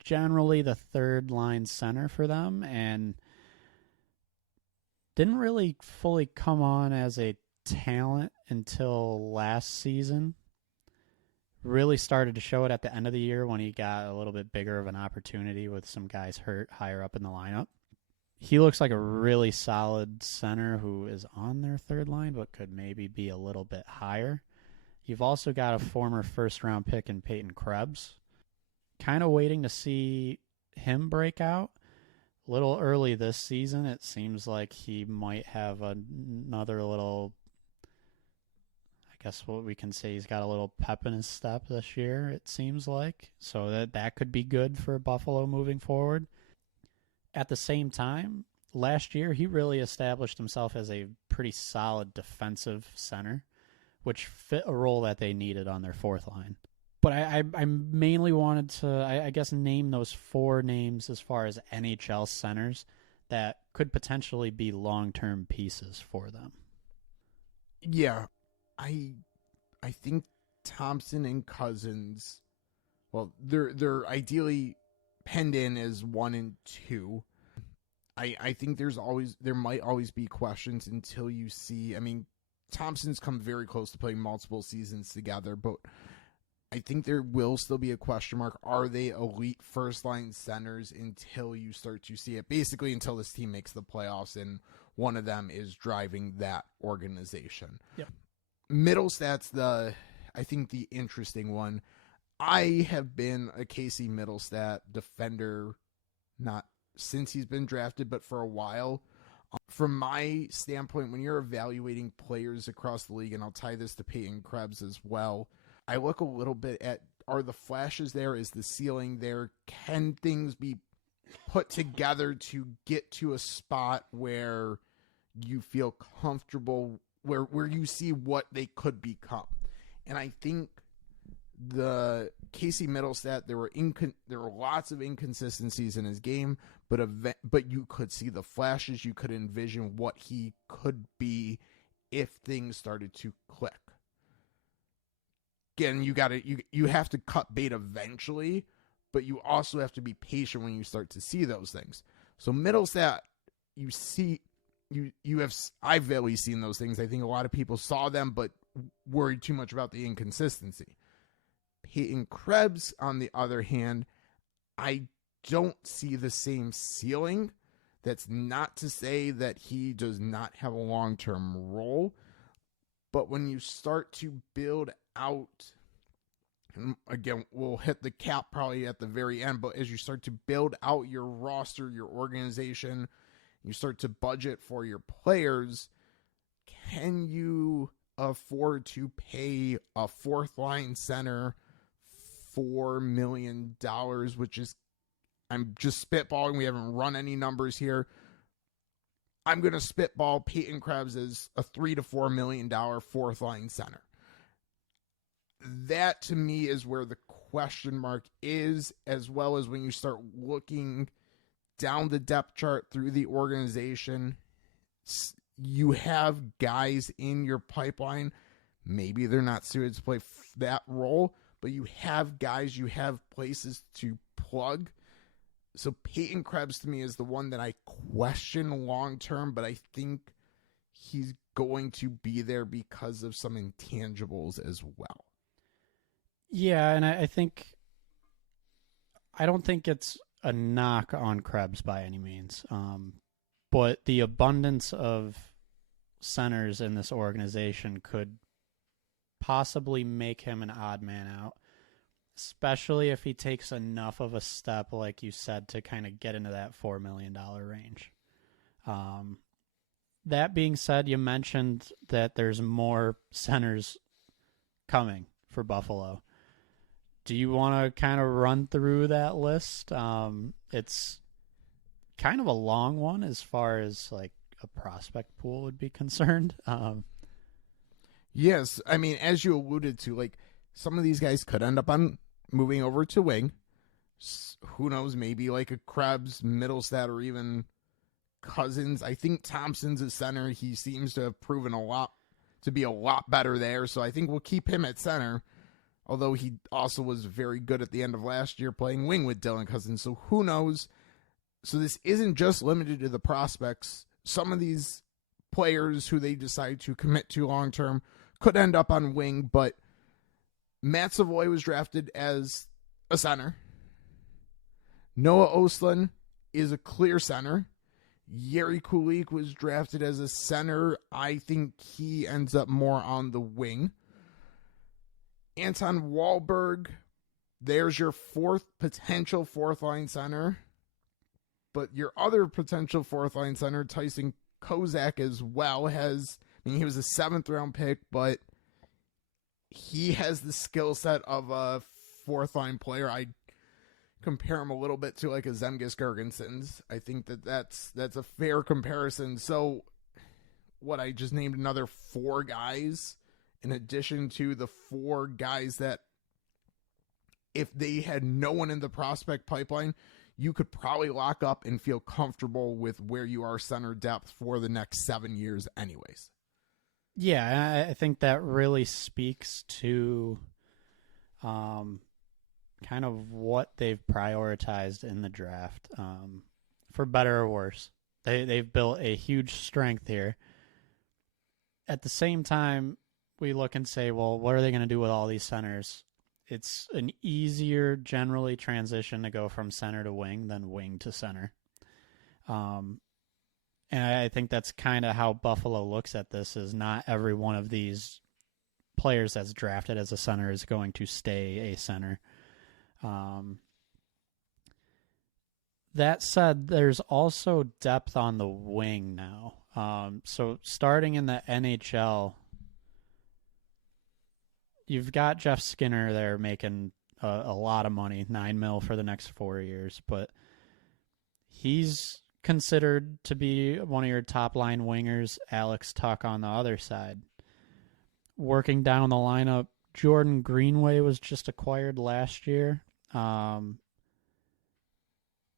Generally the third line center for them, and didn't really fully come on as a talent until last season. Really started to show it at the end of the year when he got a little bit bigger of an opportunity with some guys hurt higher up in the lineup. He looks like a really solid center who is on their third line but could maybe be a little bit higher. You've also got a former first-round pick in Peyton Krebs. Kind of waiting to see him break out. A little early this season, it seems like he might have another little, I guess what we can say, he's got a little pep in his step this year, it seems like. So that could be good for Buffalo moving forward. At the same time, last year he really established himself as a pretty solid defensive center, which fit a role that they needed on their fourth line. But I mainly wanted to, I guess, name those four names as far as NHL centers that could potentially be long-term pieces for them. Yeah, I think Thompson and Cousins, well, they're ideally penned in as 1 and 2. I think there might always be questions until you see. I mean, Thompson's come very close to playing multiple seasons together, but I think there will still be a question mark. Are they elite first line centers until you start to see it? Basically, until this team makes the playoffs and one of them is driving that organization. Yep. Middlestat's I think the interesting one. I have been a Casey Middlestat defender, not since he's been drafted, but for a while. From my standpoint, when you're evaluating players across the league, and I'll tie this to Peyton Krebs as well, I look a little bit at, are the flashes there? Is the ceiling there? Can things be put together to get to a spot where you feel comfortable, where you see what they could become? And I think the Casey Middlestat, there were lots of inconsistencies in his game, but you could see the flashes. You could envision what he could be if things started to click. Again, you have to cut bait eventually, but you also have to be patient when you start to see those things. So Middlestat, I've at least seen those things. I think a lot of people saw them, but worried too much about the inconsistency. Peyton Krebs, on the other hand, I don't see the same ceiling. That's not to say that he does not have a long-term role, but when you start to build out, and again, we'll hit the cap probably at the very end, but as you start to build out your roster, your organization, you start to budget for your players, can you afford to pay a fourth line center $4 million, which is, I'm just spitballing, we haven't run any numbers here. I'm going to spitball Peyton Krebs as a $3 to $4 million fourth line center. that to me is where the question mark is, as well as when you start looking down the depth chart through the organization. You have guys in your pipeline. Maybe they're not suited to play that role, but you have guys, you have places to plug. So Peyton Krebs to me is the one that I question long term, but I think he's going to be there because of some intangibles as well. Yeah, and I don't think it's a knock on Krebs by any means. But the abundance of centers in this organization could possibly make him an odd man out, especially if he takes enough of a step, like you said, to kind of get into that $4 million range. That being said, you mentioned that there's more centers coming for Buffalo. Do you want to kind of run through that list? It's kind of a long one as far as like a prospect pool would be concerned. Yes, I mean, as you alluded to, like some of these guys could end up on moving over to wing. Who knows? Maybe like a Krebs, Middlestat, or even Cousins. I think Thompson's a center. He seems to have proven to be a lot better there. So I think we'll keep him at center. Although he also was very good at the end of last year playing wing with Dylan Cousins. So who knows? So this isn't just limited to the prospects. Some of these players who they decide to commit to long term could end up on wing, but Matt Savoy was drafted as a center. Noah Ostlund is a clear center. Yeri Kulik was drafted as a center. I think he ends up more on the wing. Anton Wahlberg, there's your potential fourth line center. But your other potential fourth line center, Tyson Kozak, as well, he was a 7th round pick, but he has the skill set of a fourth line player. I compare him a little bit to like a Zemgus Girgensons. I think that's a fair comparison. So what, I just named another 4 guys in addition to the 4 guys that if they had no one in the prospect pipeline, you could probably lock up and feel comfortable with where you are center depth for the next 7 years anyways. Yeah, I think that really speaks to kind of what they've prioritized in the draft, for better or worse. They've built a huge strength here. At the same time, we look and say, well, what are they going to do with all these centers? It's an easier, generally, transition to go from center to wing than wing to center. And I think that's kind of how Buffalo looks at this, is not every one of these players that's drafted as a center is going to stay a center. That said, there's also depth on the wing now. So starting in the NHL, you've got Jeff Skinner there making a lot of money, $9 million for the next 4 years, but he's considered to be one of your top line wingers. Alex Tuck on the other side. Working down the lineup, Jordan Greenway was just acquired last year.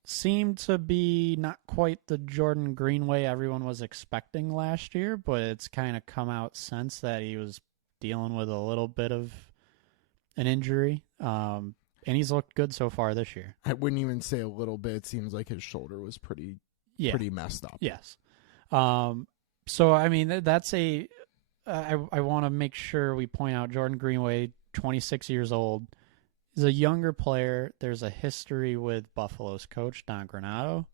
Seemed to be not quite the Jordan Greenway everyone was expecting last year, but it's kind of come out since that he was dealing with a little bit of an injury. And he's looked good so far this year. I wouldn't even say a little bit. It seems like his shoulder was pretty messed up. Yes. So, I mean, that's I want to make sure we point out Jordan Greenway, 26 years old, is a younger player. There's a history with Buffalo's coach, Don Granato.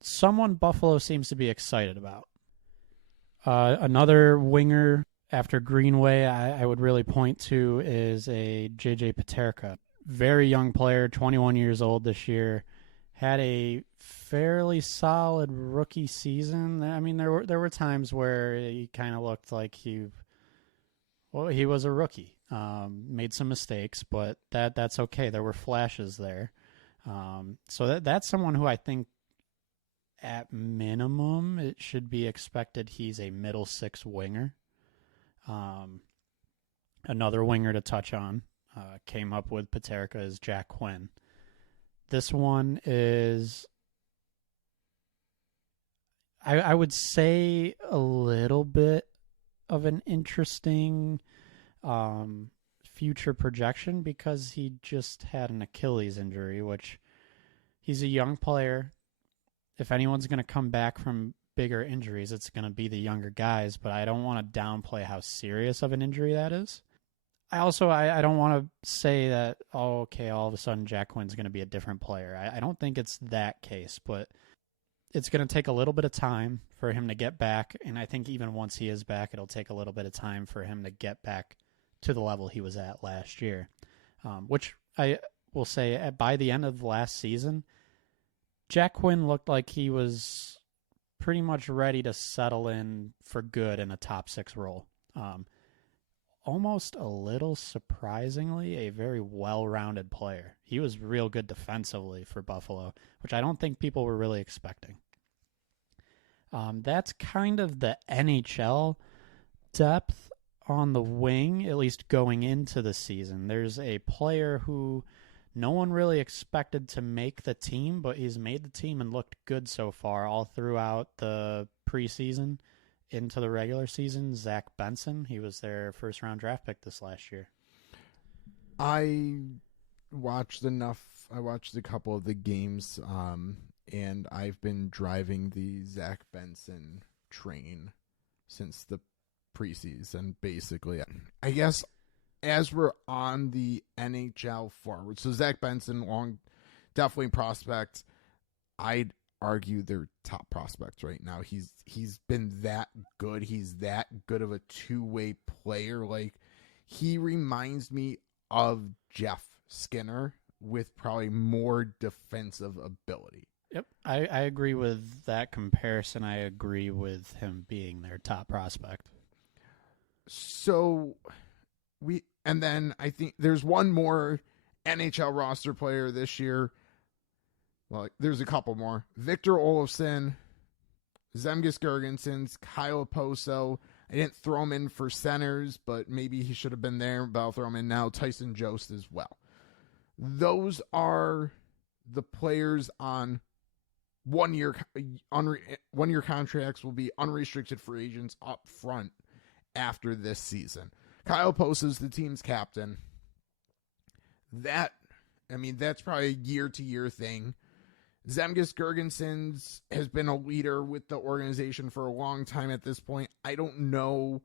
Someone Buffalo seems to be excited about. Another winger after Greenway I would really point to is a J.J. Paterka. Very young player, 21 years old this year. Had a fairly solid rookie season. I mean, there were times where he kind of looked like he was a rookie. Made some mistakes, but that's okay. There were flashes there. So that's someone who I think at minimum it should be expected he's a middle 6 winger. Another winger to touch on came up with Paterka is Jack Quinn. This one is, I would say, a little bit of an interesting future projection because he just had an Achilles injury, which he's a young player. If anyone's going to come back from bigger injuries, it's going to be the younger guys, but I don't want to downplay how serious of an injury that is. I don't want to say that, oh, okay, all of a sudden Jack Quinn's going to be a different player. I don't think it's that case, but it's going to take a little bit of time for him to get back, and I think even once he is back, it'll take a little bit of time for him to get back to the level he was at last year, which I will say by the end of last season, Jack Quinn looked like he was pretty much ready to settle in for good in a top 6 role. Almost a little surprisingly, a very well-rounded player. He was real good defensively for Buffalo, which I don't think people were really expecting. That's kind of the NHL depth on the wing, at least going into the season. There's a player who no one really expected to make the team, but he's made the team and looked good so far all throughout the preseason into the regular season. Zach Benson, he was their first-round draft pick this last year. I watched a couple of the games, and I've been driving the Zach Benson train since the preseason, basically. I guess as we're on the NHL forward, so Zach Benson, definitely prospect. I'd argue they're top prospects right now. He's been that good. He's that good of a two-way player. Like, he reminds me of Jeff Skinner with probably more defensive ability. Yep, I agree with that comparison. I agree with him being their top prospect. So and then I think there's one more NHL roster player this year. Well, there's a couple more. Victor Olofsson, Zemgus Girgensons, Kyle Poso. I didn't throw him in for centers, but maybe he should have been there, but I'll throw him in now. Tyson Jost as well. Those are the players on one-year contracts, will be unrestricted free agents up front after this season. Kyle Poso is the team's captain. That's probably a year-to-year thing. Zemgus Girgensons has been a leader with the organization for a long time at this point. I don't know.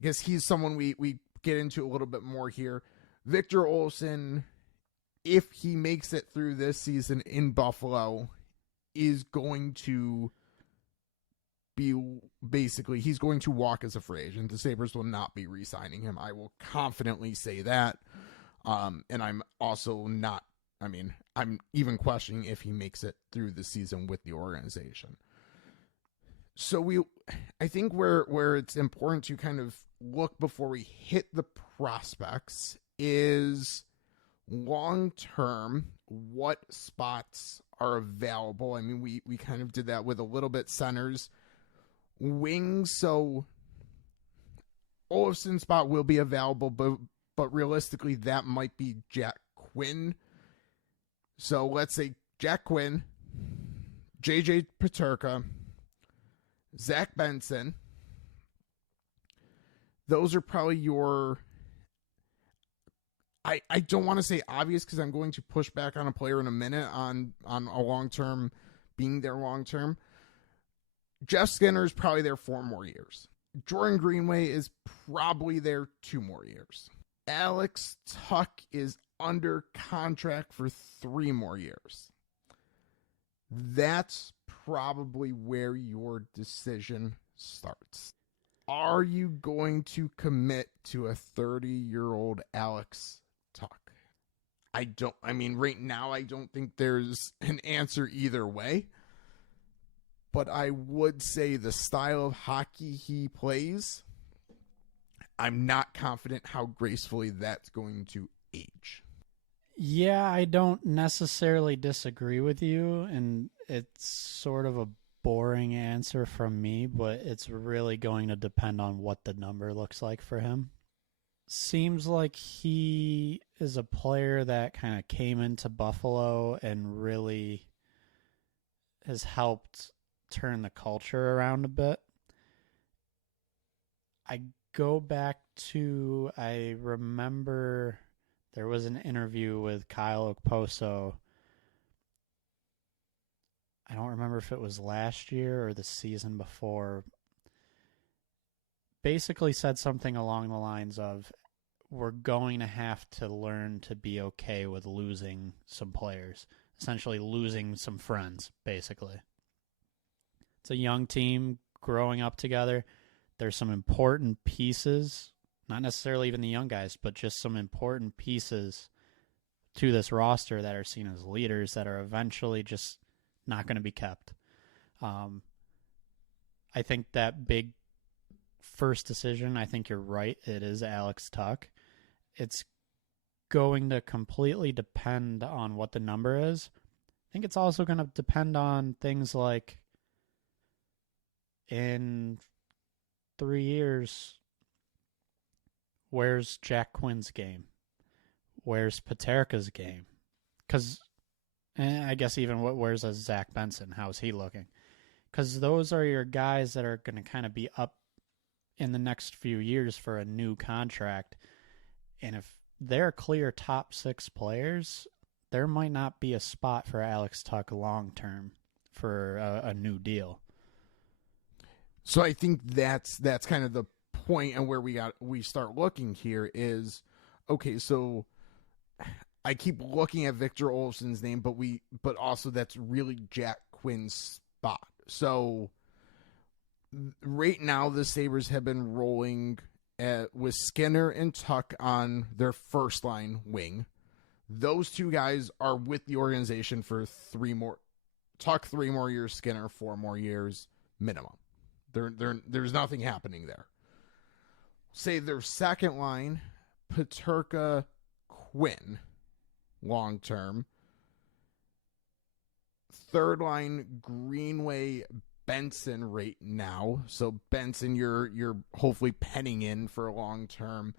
I guess he's someone we get into a little bit more here. Victor Olofsson, if he makes it through this season in Buffalo, is going to be he's going to walk as a free agent. The Sabres will not be re-signing him. I will confidently say that. And I'm also not, I'm even questioning if he makes it through the season with the organization. So I think where it's important to kind of look before we hit the prospects is long-term, what spots are available. We kind of did that with a little bit centers. Wings, so Olofsson's spot will be available, but realistically that might be Jack Quinn. So let's say Jack Quinn, JJ Peterka, Zach Benson. Those are probably your... I don't want to say obvious because I'm going to push back on a player in a minute on a long-term, being there long-term. Jeff Skinner is probably there 4 more years. Jordan Greenway is probably there 2 more years. Alex Tuch is under contract for 3 more years. That's probably where your decision starts. Are you going to commit to a 30-year-old Alex Tuch? Right now I don't think there's an answer either way. But I would say the style of hockey he plays, I'm not confident how gracefully that's going to age. Yeah, I don't necessarily disagree with you, and it's sort of a boring answer from me, but it's really going to depend on what the number looks like for him. seems like he is a player that kind of came into Buffalo and really has helped turn the culture around a bit. I go back to, I remember there was an interview with Kyle Okposo. I don't remember if it was last year or the season before. Basically said something along the lines of, we're going to have to learn to be okay with losing some players, essentially losing some friends, basically. It's a young team growing up together. There's some important pieces, not necessarily even the young guys, but just some important pieces to this roster that are seen as leaders that are eventually just not going to be kept. I think that big first decision, I think you're right, it is Alex Tuch. It's going to completely depend on what the number is. I think it's also going to depend on things like, in 3 years, where's Jack Quinn's game? Where's Paterka's game? Because I guess even where's a Zach Benson? How's he looking? Because those are your guys that are going to kind of be up in the next few years for a new contract. And if they're clear top 6 players, there might not be a spot for Alex Tuch long term for a new deal. So I think that's kind of the point, and where we start looking here is, okay, so I keep looking at Victor Olofsson's name, but also that's really Jack Quinn's spot. So right now the Sabres have been rolling with Skinner and Tuch on their first line wing. Those two guys are with the organization for 3 more. Tuch 3 more years, Skinner 4 more years minimum. There's nothing happening there. Say their second line, Paterka, Quinn, long term. Third line, Greenway, Benson right now. So Benson, you're hopefully penning in for a long term.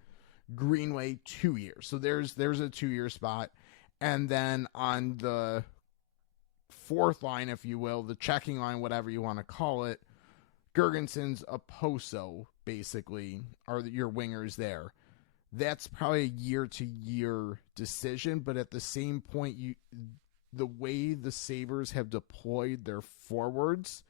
Greenway 2 years. So there's a 2-year spot. And then on the fourth line, if you will, the checking line, whatever you want to call it, Gergenson's Okposo basically are your wingers there. That's probably a year-to-year decision, but at the same point, the way the Sabres have deployed their forwards,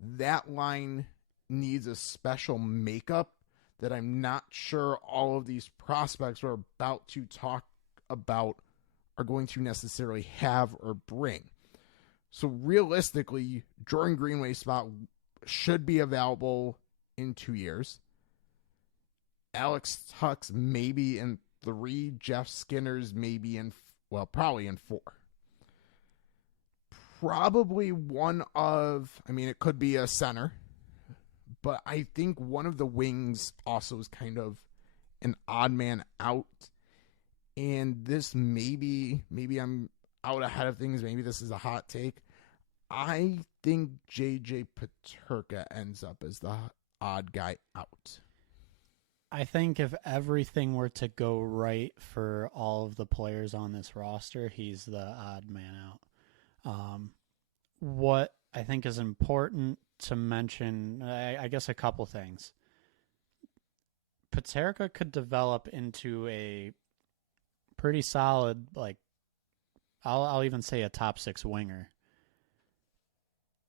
that line needs a special makeup that I'm not sure all of these prospects we're about to talk about are going to necessarily have or bring. So realistically, Jordan Greenway's spot should be available in 2 years. Alex Tuch's maybe in 3. Jeff Skinner's maybe probably in 4. Probably it could be a center, but I think one of the wings also is kind of an odd man out. And this maybe I'm out ahead of things. Maybe this is a hot take. I think JJ Paterka ends up as the odd guy out. I think if everything were to go right for all of the players on this roster, he's the odd man out. What I think is important to mention, I guess a couple things. Paterka could develop into a pretty solid, I'll even say a top 6 winger.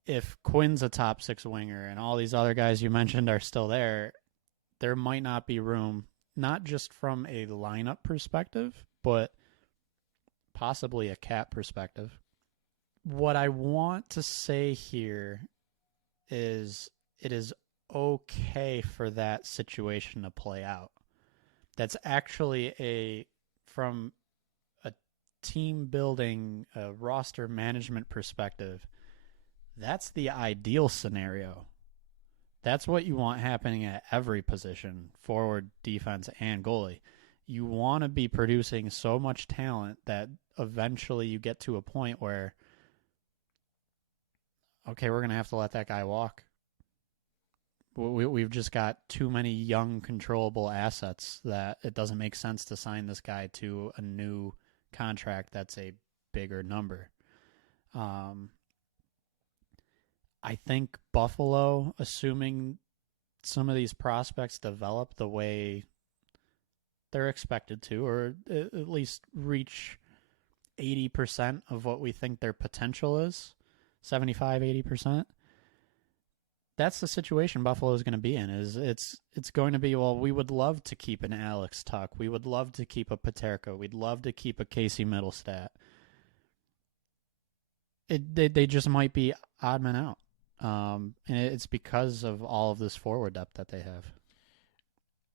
If Quinn's a top 6 winger and all these other guys you mentioned are still there might not be room, not just from a lineup perspective, but possibly a cap perspective. What I want to say here is it is okay for that situation to play out. That's actually from a team building, a roster management perspective, that's the ideal scenario. That's what you want happening at every position, forward, defense, and goalie. You want to be producing so much talent that eventually you get to a point where, okay, we're going to have to let that guy walk. We've just got too many young, controllable assets that it doesn't make sense to sign this guy to a new contract that's a bigger number. I think Buffalo, assuming some of these prospects develop the way they're expected to, or at least reach 80% of what we think their potential is, 75, 80%. That's the situation Buffalo is going to be in. Is it's going to be, well, we would love to keep an Alex Tuck. We would love to keep a Paterka. We'd love to keep a Casey Middlestat. They just might be odd men out. And it's because of all of this forward depth that they have.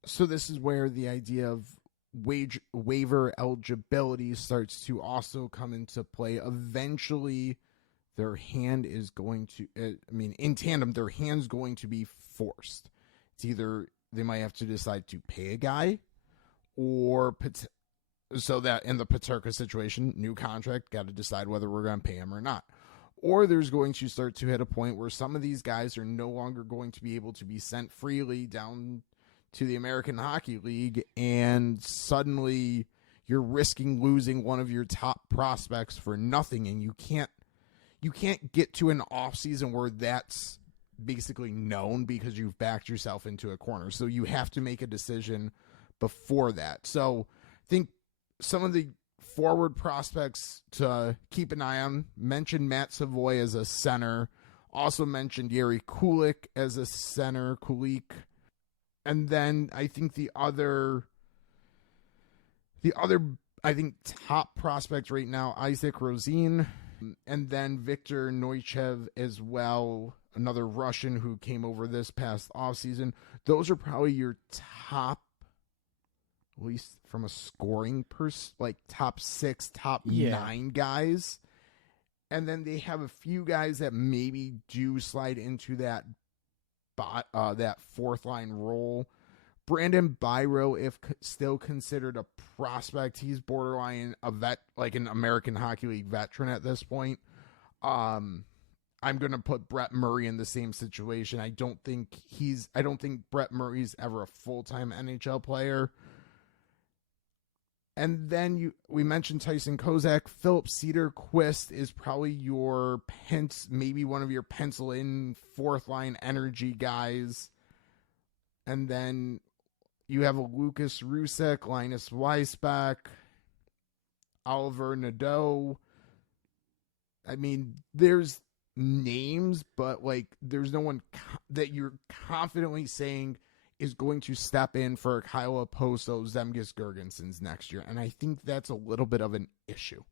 So this is where the idea of waiver eligibility starts to also come into play. Eventually, their hand is going to, in tandem, their hand's going to be forced. It's either they might have to decide to pay a guy, or so that in the Paterka situation, new contract, got to decide whether we're going to pay him or not. Or there's going to start to hit a point where some of these guys are no longer going to be able to be sent freely down to the American Hockey League, and suddenly you're risking losing one of your top prospects for nothing, and you can't get to an offseason where that's basically known because you've backed yourself into a corner. So you have to make a decision before that. So I think some of the forward prospects to keep an eye on, mentioned Matt Savoy as a center, also mentioned Yuri Kulik as a center, and then I think the other I think top prospect right now, Isaac Rosine, and then Viktor Neuchev as well, another Russian who came over this past offseason. Those are probably your top, at least from a scoring like top 6, top 9 guys. And then they have a few guys that maybe do slide into that fourth line role. Brandon Byro, if still considered a prospect, he's borderline a vet, like an American Hockey League veteran at this point. I'm going to put Brett Murray in the same situation. I don't think Brett Murray's ever a full-time NHL player. And then we mentioned Tyson Kozak. Philip Cederquist is probably maybe one of your pencil-in fourth-line energy guys. And then you have a Lucas Rusek, Linus Weissbach, Oliver Nadeau. I mean, there's names, but like there's no one that you're confidently saying is going to step in for Kyle Oposo, Zemgus Girgensons next year. And I think that's a little bit of an issue.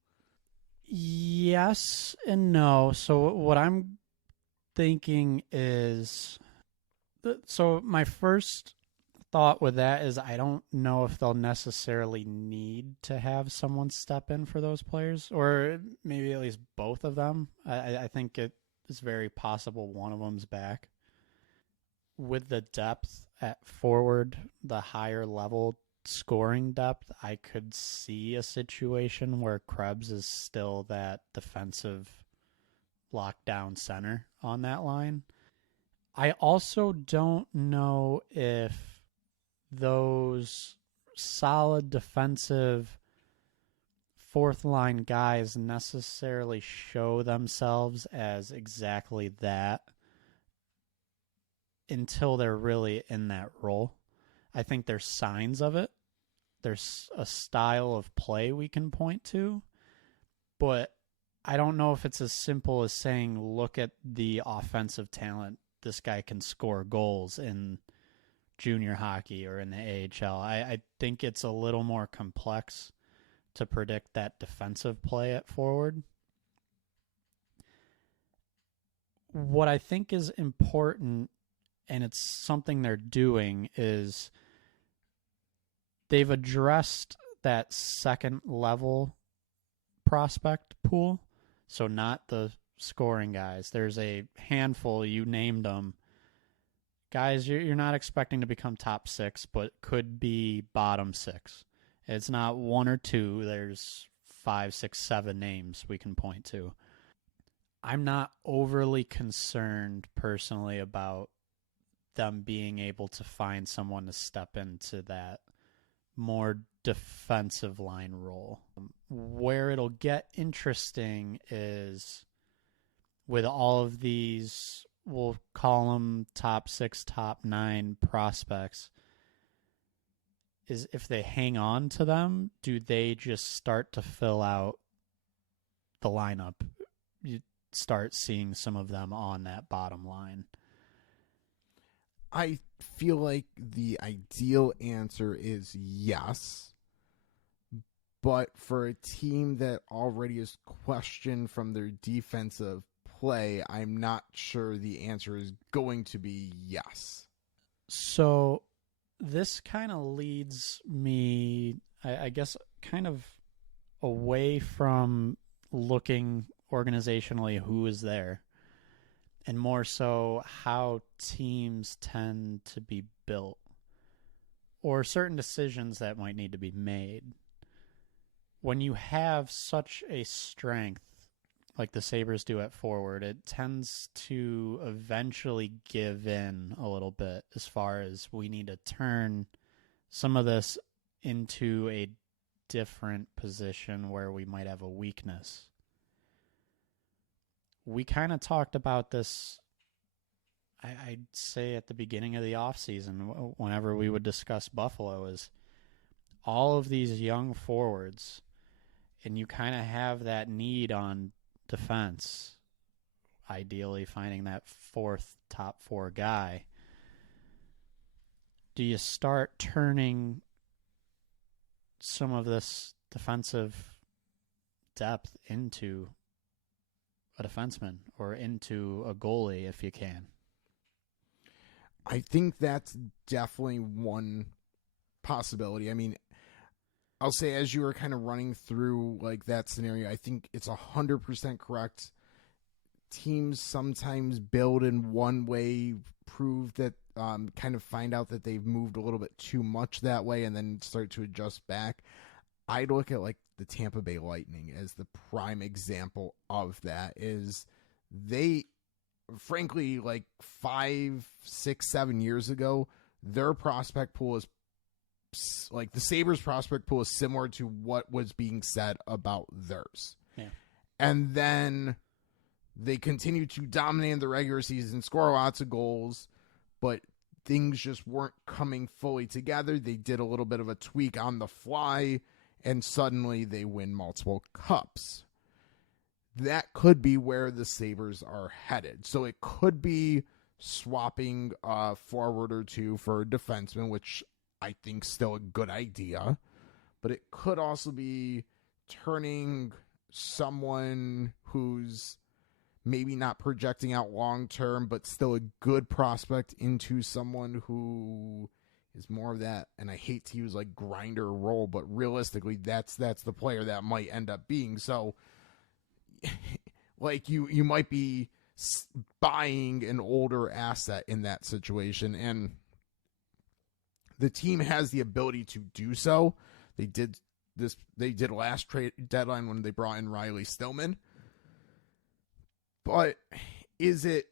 Yes and no. So what I'm thinking is, so my first thought with that is I don't know if they'll necessarily need to have someone step in for those players, or maybe at least both of them. I think it is very possible one of them's back. With the depth at forward, the higher level scoring depth, I could see a situation where Krebs is still that defensive lockdown center on that line. I also don't know if those solid defensive fourth line guys necessarily show themselves as exactly that until they're really in that role. I think there's signs of it. There's a style of play we can point to, but I don't know if it's as simple as saying, look at the offensive talent. This guy can score goals in junior hockey or in the AHL. I think it's a little more complex to predict that defensive play at forward. What I think is important, and it's something they're doing, is they've addressed that second level prospect pool. So not the scoring guys. There's a handful, you named them, guys you're not expecting to become top 6, but could be bottom 6. It's not 1 or 2. There's 5, 6, 7 names we can point to. I'm not overly concerned personally about them being able to find someone to step into that more defensive line role. Where it'll get interesting is with all of these, we'll call them top 6, top 9 prospects, is if they hang on to them, do they just start to fill out the lineup? You start seeing some of them on that bottom line. I feel like the ideal answer is yes. But for a team that already is questioned from their defensive play, I'm not sure the answer is going to be yes. So this kind of leads me, I guess, kind of away from looking organizationally who is there, and more so how teams tend to be built or certain decisions that might need to be made. When you have such a strength like the Sabres do at forward, it tends to eventually give in a little bit as far as we need to turn some of this into a different position where we might have a weakness. We kind of talked about this, I'd say, at the beginning of the offseason, whenever we would discuss Buffalo, is all of these young forwards, and you kind of have that need on defense, ideally finding that top 4 guy. Do you start turning some of this defensive depth into a defenseman or into a goalie if you can? I think that's definitely one possibility. I mean, I'll say, as you were kind of running through like that scenario, I think it's 100% correct. Teams sometimes build in one way, prove that, kind of find out that they've moved a little bit too much that way, and then start to adjust back. I'd look at like the Tampa Bay Lightning as the prime example of that. Is they, frankly, like 5, 6, 7 years ago, their prospect pool is like the Sabres prospect pool is similar to what was being said about theirs. Yeah. And then they continue to dominate in the regular season, score lots of goals, but things just weren't coming fully together. They did a little bit of a tweak on the fly, and suddenly they win multiple cups. That could be where the Sabres are headed. So it could be swapping a forward or two for a defenseman, which I think still a good idea, but it could also be turning someone who's maybe not projecting out long term, but still a good prospect into someone who is more of that. And I hate to use like grinder role, but realistically, that's the player that might end up being. So, like you might be buying an older asset in that situation, and the team has the ability to do so. They did last trade deadline when they brought in Riley Stillman. But is it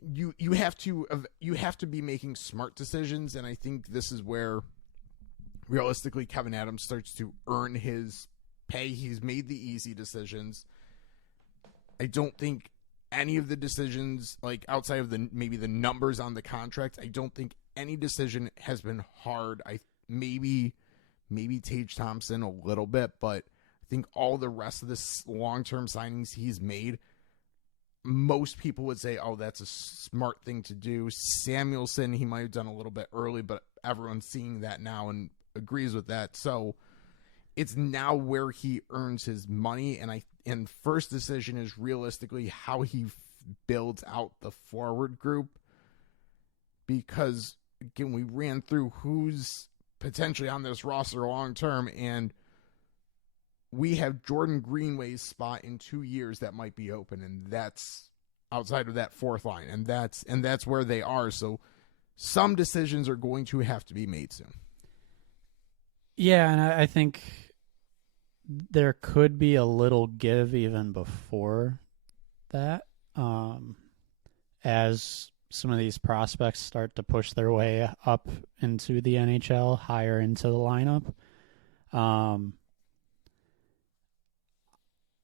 you have to be making smart decisions, and I think this is where realistically Kevin Adams starts to earn his pay. He's made the easy decisions. I don't think any of the decisions, like outside of maybe the numbers on the contract, I don't think any decision has been hard. Maybe Tage Thompson a little bit, but I think all the rest of the long-term signings he's made, most people would say, oh, that's a smart thing to do. Samuelson, he might have done a little bit early, but everyone's seeing that now and agrees with that. So it's now where he earns his money, and first decision is realistically how he builds out the forward group, because again, we ran through who's potentially on this roster long term, and we have Jordan Greenway's spot in 2 years that might be open, and that's outside of that fourth line, and that's where they are. So some decisions are going to have to be made soon. Yeah, and I think there could be a little give even before that, as some of these prospects start to push their way up into the NHL, higher into the lineup.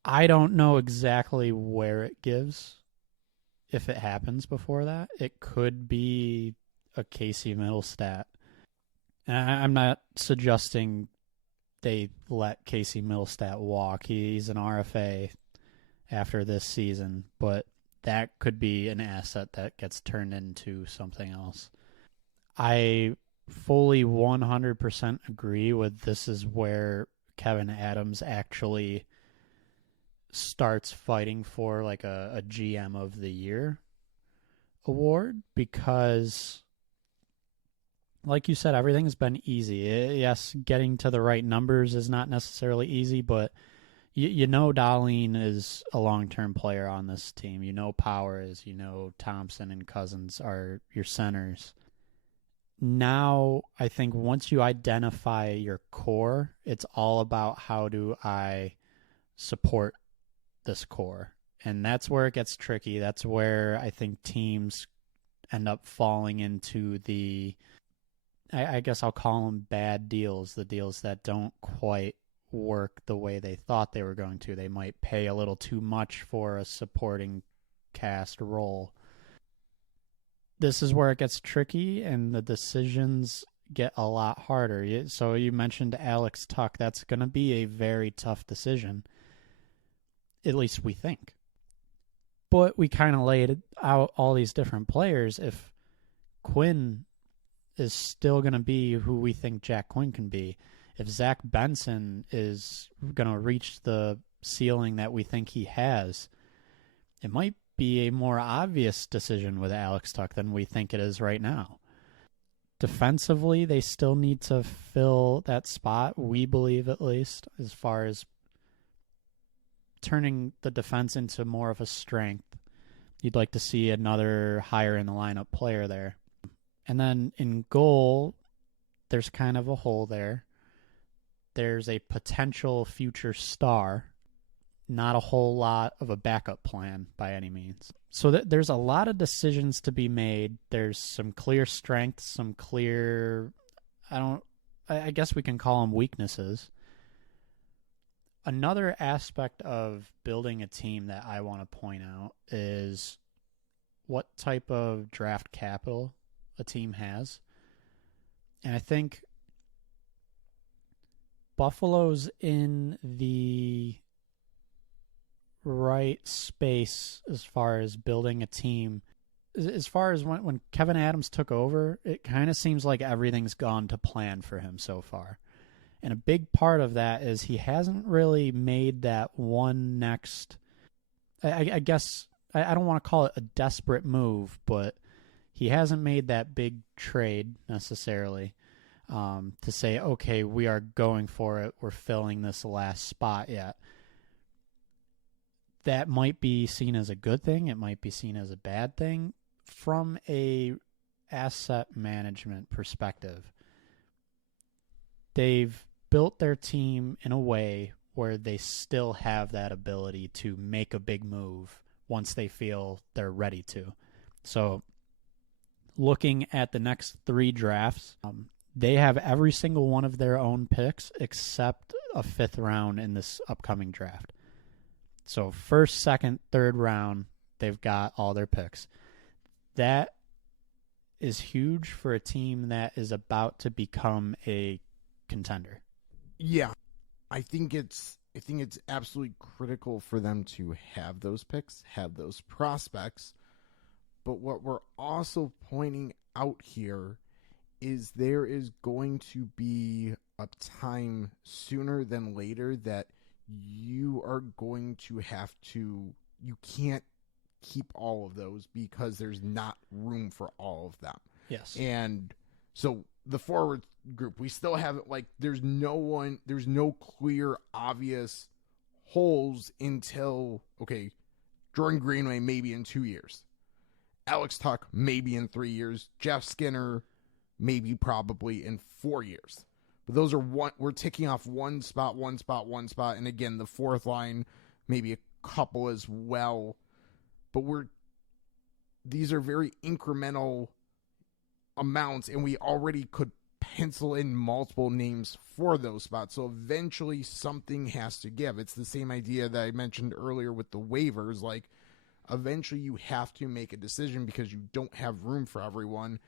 I don't know exactly where it gives if it happens before that. It could be a Casey Middlestat. And I'm not suggesting they let Casey Middlestat walk. He's an RFA after this season, but that could be an asset that gets turned into something else. I fully 100% agree with this is where Kevin Adams actually starts fighting for like a GM of the Year award, because like you said, everything's been easy. Yes, getting to the right numbers is not necessarily easy, but you know Dahlin is a long-term player on this team. You know Power is. You know Thompson and Cousins are your centers. Now, I think once you identify your core, it's all about how do I support this core. And that's where it gets tricky. That's where I think teams end up falling into the, I guess I'll call them bad deals, the deals that don't quite work the way they thought they were going to. They might pay a little too much for a supporting cast role. This is where it gets tricky and the decisions get a lot harder. So you mentioned Alex Tuch. That's going to be a very tough decision. At least we think. But we kind of laid out all these different players. If Quinn is still going to be who we think Jack Quinn can be, if Zach Benson is going to reach the ceiling that we think he has, it might be a more obvious decision with Alex Tuch than we think it is right now. Defensively, they still need to fill that spot, we believe at least, as far as turning the defense into more of a strength. You'd like to see another higher in the lineup player there. And then in goal, there's kind of a hole there. There's a potential future star, not a whole lot of a backup plan by any means. So there's a lot of decisions to be made. There's some clear strengths, some clear, I guess we can call them weaknesses. Another aspect of building a team that I want to point out is what type of draft capital a team has. And I think Buffalo's in the right space as far as building a team. As far as when Kevin Adams took over, it kind of seems like everything's gone to plan for him so far. And a big part of that is he hasn't really made that one next, I guess, I don't want to call it a desperate move, but he hasn't made that big trade necessarily to say, okay, we are going for it. We're filling this last spot yet. That might be seen as a good thing. It might be seen as a bad thing from a asset management perspective. They've built their team in a way where they still have that ability to make a big move once they feel they're ready to. So looking at the next 3 drafts, they have every single one of their own picks except a 5th round in this upcoming draft. So 1st, 2nd, 3rd round, they've got all their picks. That is huge for a team that is about to become a contender. Yeah, I think it's absolutely critical for them to have those picks, have those prospects. But what we're also pointing out here is there is going to be a time sooner than later that you are going to have to, you can't keep all of those because there's not room for all of them. Yes. And so the forward group, we still haven't, like, there's no clear, obvious holes until, okay, Jordan Greenway maybe in 2 years. Alex Tuch maybe in 3 years. Jeff Skinner maybe probably in 4 years. But those are we're ticking off one spot. And again, the 4th line, maybe a couple as well. But we're these are very incremental amounts, and we already could pencil in multiple names for those spots. So eventually something has to give. It's the same idea that I mentioned earlier with the waivers. Like, eventually you have to make a decision because you don't have room for everyone.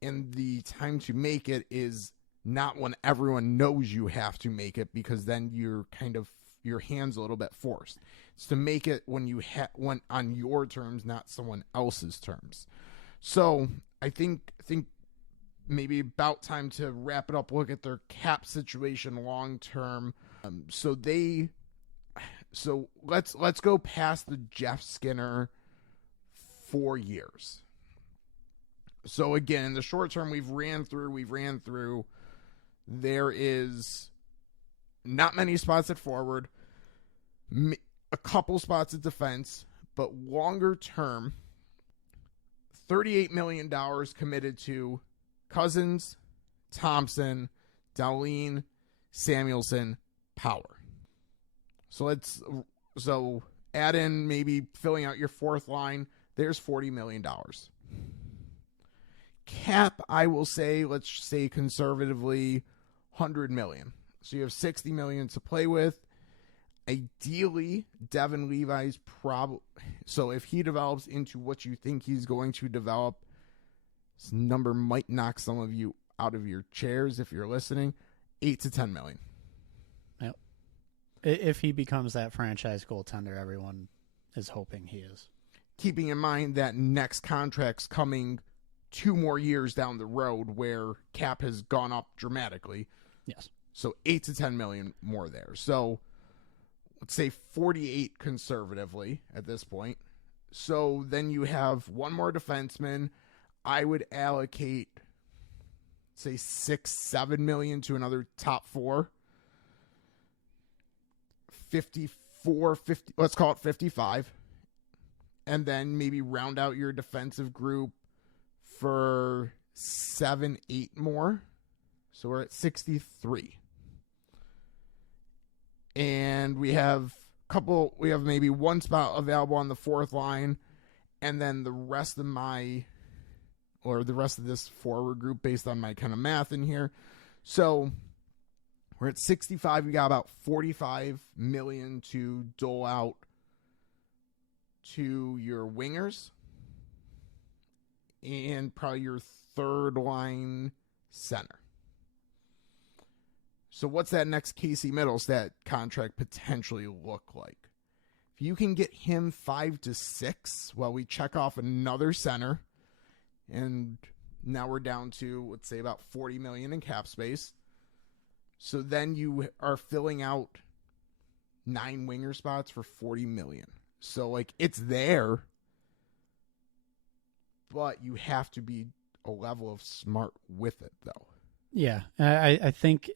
And the time to make it is not when everyone knows you have to make it, because then you're kind of, your hand's a little bit forced. It's to make it when you when on your terms, not someone else's terms. So I think maybe about time to wrap it up. Look at their cap situation long term. So let's go past the Jeff Skinner 4 years. So again, in the short term, we've ran through. There is not many spots at forward, a couple spots at defense, but longer term, $38 million committed to Cousins, Thompson, Dahlin, Samuelson, Power. So add in maybe filling out your fourth line. There's $40 million. Cap, I will say, let's say conservatively, $100 million. So you have $60 million to play with. Ideally, Devin Levi's probably, so if he develops into what you think he's going to develop, this number might knock some of you out of your chairs if you're listening. $8 to $10 million. Yep. If he becomes that franchise goaltender everyone is hoping he is. Keeping in mind that next contract's coming 2 more years down the road where cap has gone up dramatically. Yes. So $8 to $10 million more there. So let's say 48 conservatively at this point. So then you have one more defenseman. I would allocate, say, $6-7 million to another top 4. 54, 50, let's call it 55. And then maybe round out your defensive group for 7-8 more. So we're at 63. And we have maybe one spot available on the fourth line, and then the rest of this forward group based on my kind of math in here. So we're at 65. We got about $45 million to dole out to your wingers and probably your third line center. So what's that next Casey Middlestat contract potentially look like? If you can get him 5 to 6, well, we check off another center, and now we're down to, let's say, about $40 million in cap space. So then you are filling out 9 winger spots for $40 million. So, like, it's there, but you have to be a level of smart with it, though. Yeah, I think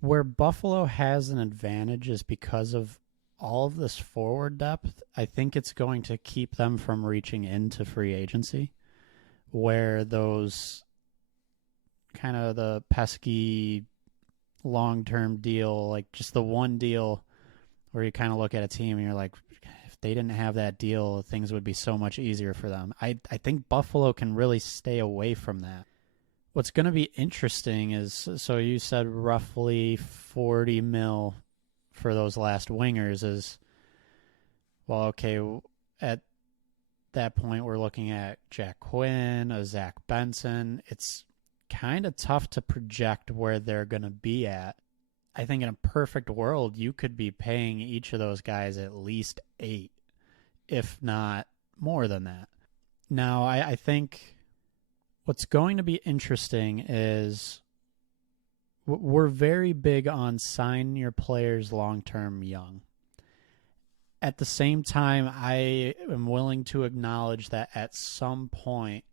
where Buffalo has an advantage is because of all of this forward depth. I think it's going to keep them from reaching into free agency, where those kind of the pesky long-term deal, like just the one deal where you kind of look at a team and you're like, if they didn't have that deal, things would be so much easier for them. I think Buffalo can really stay away from that. What's going to be interesting is, so you said roughly 40 mil for those last wingers is, well, okay, at that point we're looking at Jack Quinn, a Zach Benson. It's kind of tough to project where they're going to be at. I think in a perfect world, you could be paying each of those guys at least 8, if not more than that. Now, I think what's going to be interesting is we're very big on sign your players long-term young. At the same time, I am willing to acknowledge that at some point,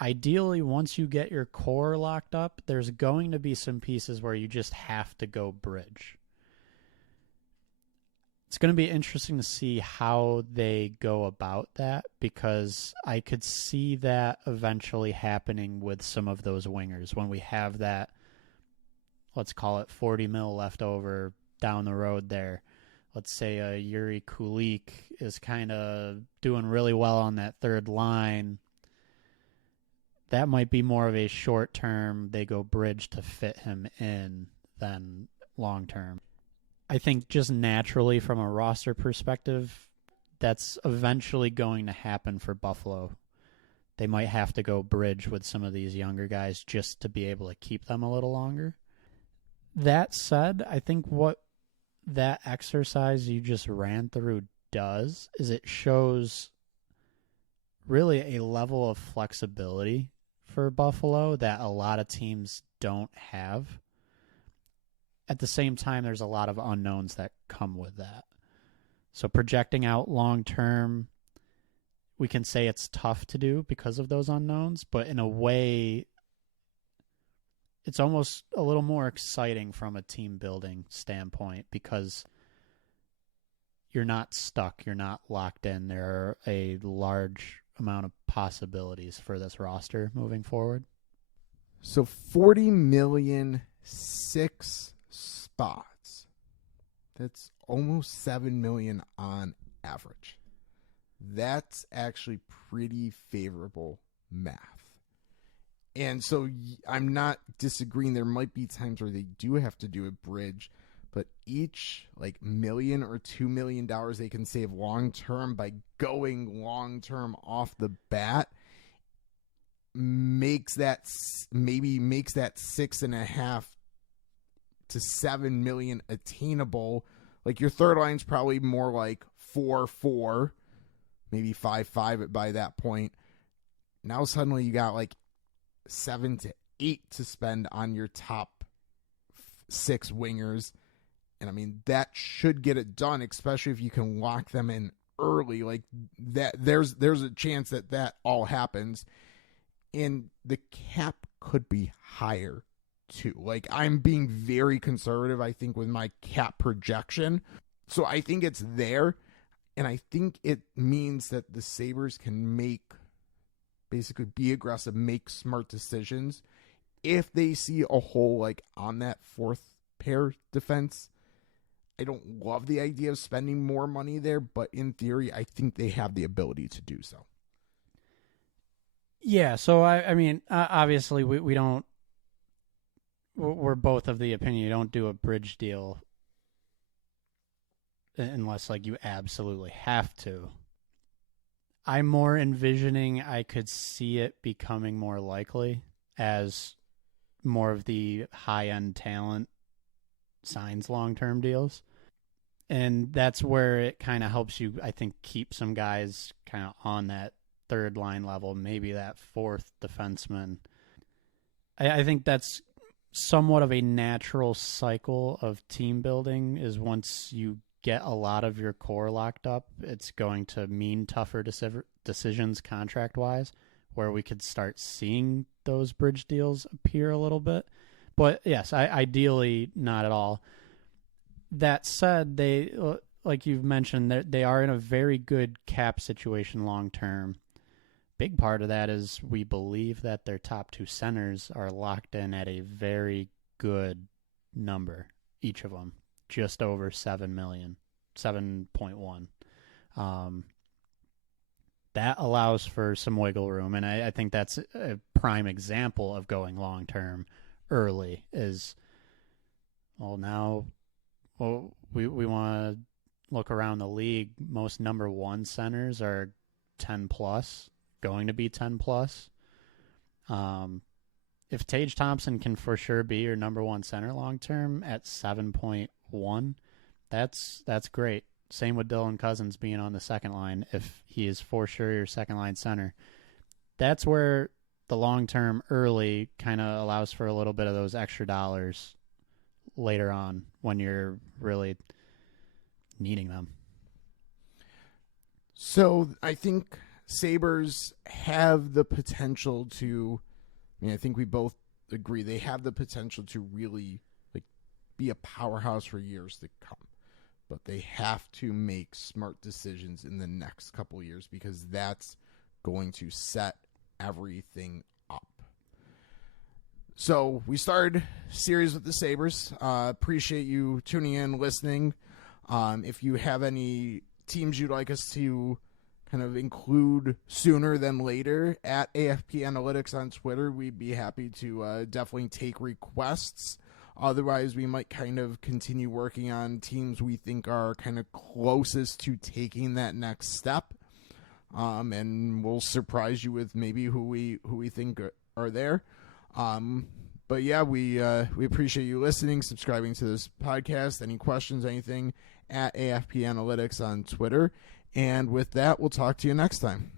ideally, once you get your core locked up, there's going to be some pieces where you just have to go bridge. It's going to be interesting to see how they go about that, because I could see that eventually happening with some of those wingers when we have that, let's call it 40 mil left over down the road there. let's say a Yuri Kulik is kind of doing really well on that third line, that might be more of a short term, they go bridge to fit him in than long term. I think just naturally from a roster perspective, that's eventually going to happen for Buffalo. They might have to go bridge with some of these younger guys just to be able to keep them a little longer. That said, I think what that exercise you just ran through does is it shows really a level of flexibility for Buffalo that a lot of teams don't have. At the same time, there's a lot of unknowns that come with that. So projecting out long term, we can say it's tough to do because of those unknowns, but in a way, it's almost a little more exciting from a team building standpoint because you're not stuck, you're not locked in. There are a large amount of possibilities for this roster moving forward. So 40 million, 6 spots. That's almost 7 million on average. That's actually pretty favorable math. And so I'm not disagreeing. There might be times where they do have to do a bridge, but each like $1 million or $2 million they can save long term by going long term off the bat makes that 6.5 to 7 million attainable. Like your third line's probably more like 4-4, maybe 5-5 by that point. Now suddenly you got like 7 to 8 to spend on your top 6 wingers. And I mean, that should get it done, especially if you can lock them in early. Like that, there's a chance that all happens. And the cap could be higher too. Like I'm being very conservative, I think, with my cap projection. So I think it's there. And I think it means that the Sabres can basically be aggressive, make smart decisions. If they see a hole like on that fourth pair defense, I don't love the idea of spending more money there, but in theory, I think they have the ability to do so. Yeah, so I mean, obviously we don't, we're both of the opinion you don't do a bridge deal unless like you absolutely have to. I'm more envisioning I could see it becoming more likely as more of the high-end talent signs long-term deals. And that's where it kind of helps you, I think, keep some guys kind of on that third line level, maybe that fourth defenseman. I think that's somewhat of a natural cycle of team building is once you get a lot of your core locked up, it's going to mean tougher decisions contract-wise, where we could start seeing those bridge deals appear a little bit. But yes, ideally not at all. That said, they, like you've mentioned, they are in a very good cap situation long-term. Big part of that is we believe that their top 2 centers are locked in at a very good number, each of them. Just over 7 million, 7.1. That allows for some wiggle room, and I think that's a prime example of going long term early. Is now we want to look around the league. Most number 1 centers are 10 plus, going to be 10 plus. If Tage Thompson can for sure be your number 1 center long term at 7.1, that's great. Same with Dylan Cousins being on the second line. If he is for sure your second line center, that's where the long term early kind of allows for a little bit of those extra dollars later on when you're really needing them. So I think Sabres have the potential to, I think we both agree they have the potential to really like be a powerhouse for years to come. But they have to make smart decisions in the next couple of years because that's going to set everything up. So we started series with the Sabres. Appreciate you tuning in, listening. If you have any teams you'd like us to kind of include sooner than later at AFP Analytics on Twitter, we'd be happy to definitely take requests. Otherwise, we might kind of continue working on teams we think are kind of closest to taking that next step. And we'll surprise you with maybe who we think are there. But yeah, we appreciate you listening, subscribing to this podcast. Any questions, anything, at AFP Analytics on Twitter. And with that, we'll talk to you next time.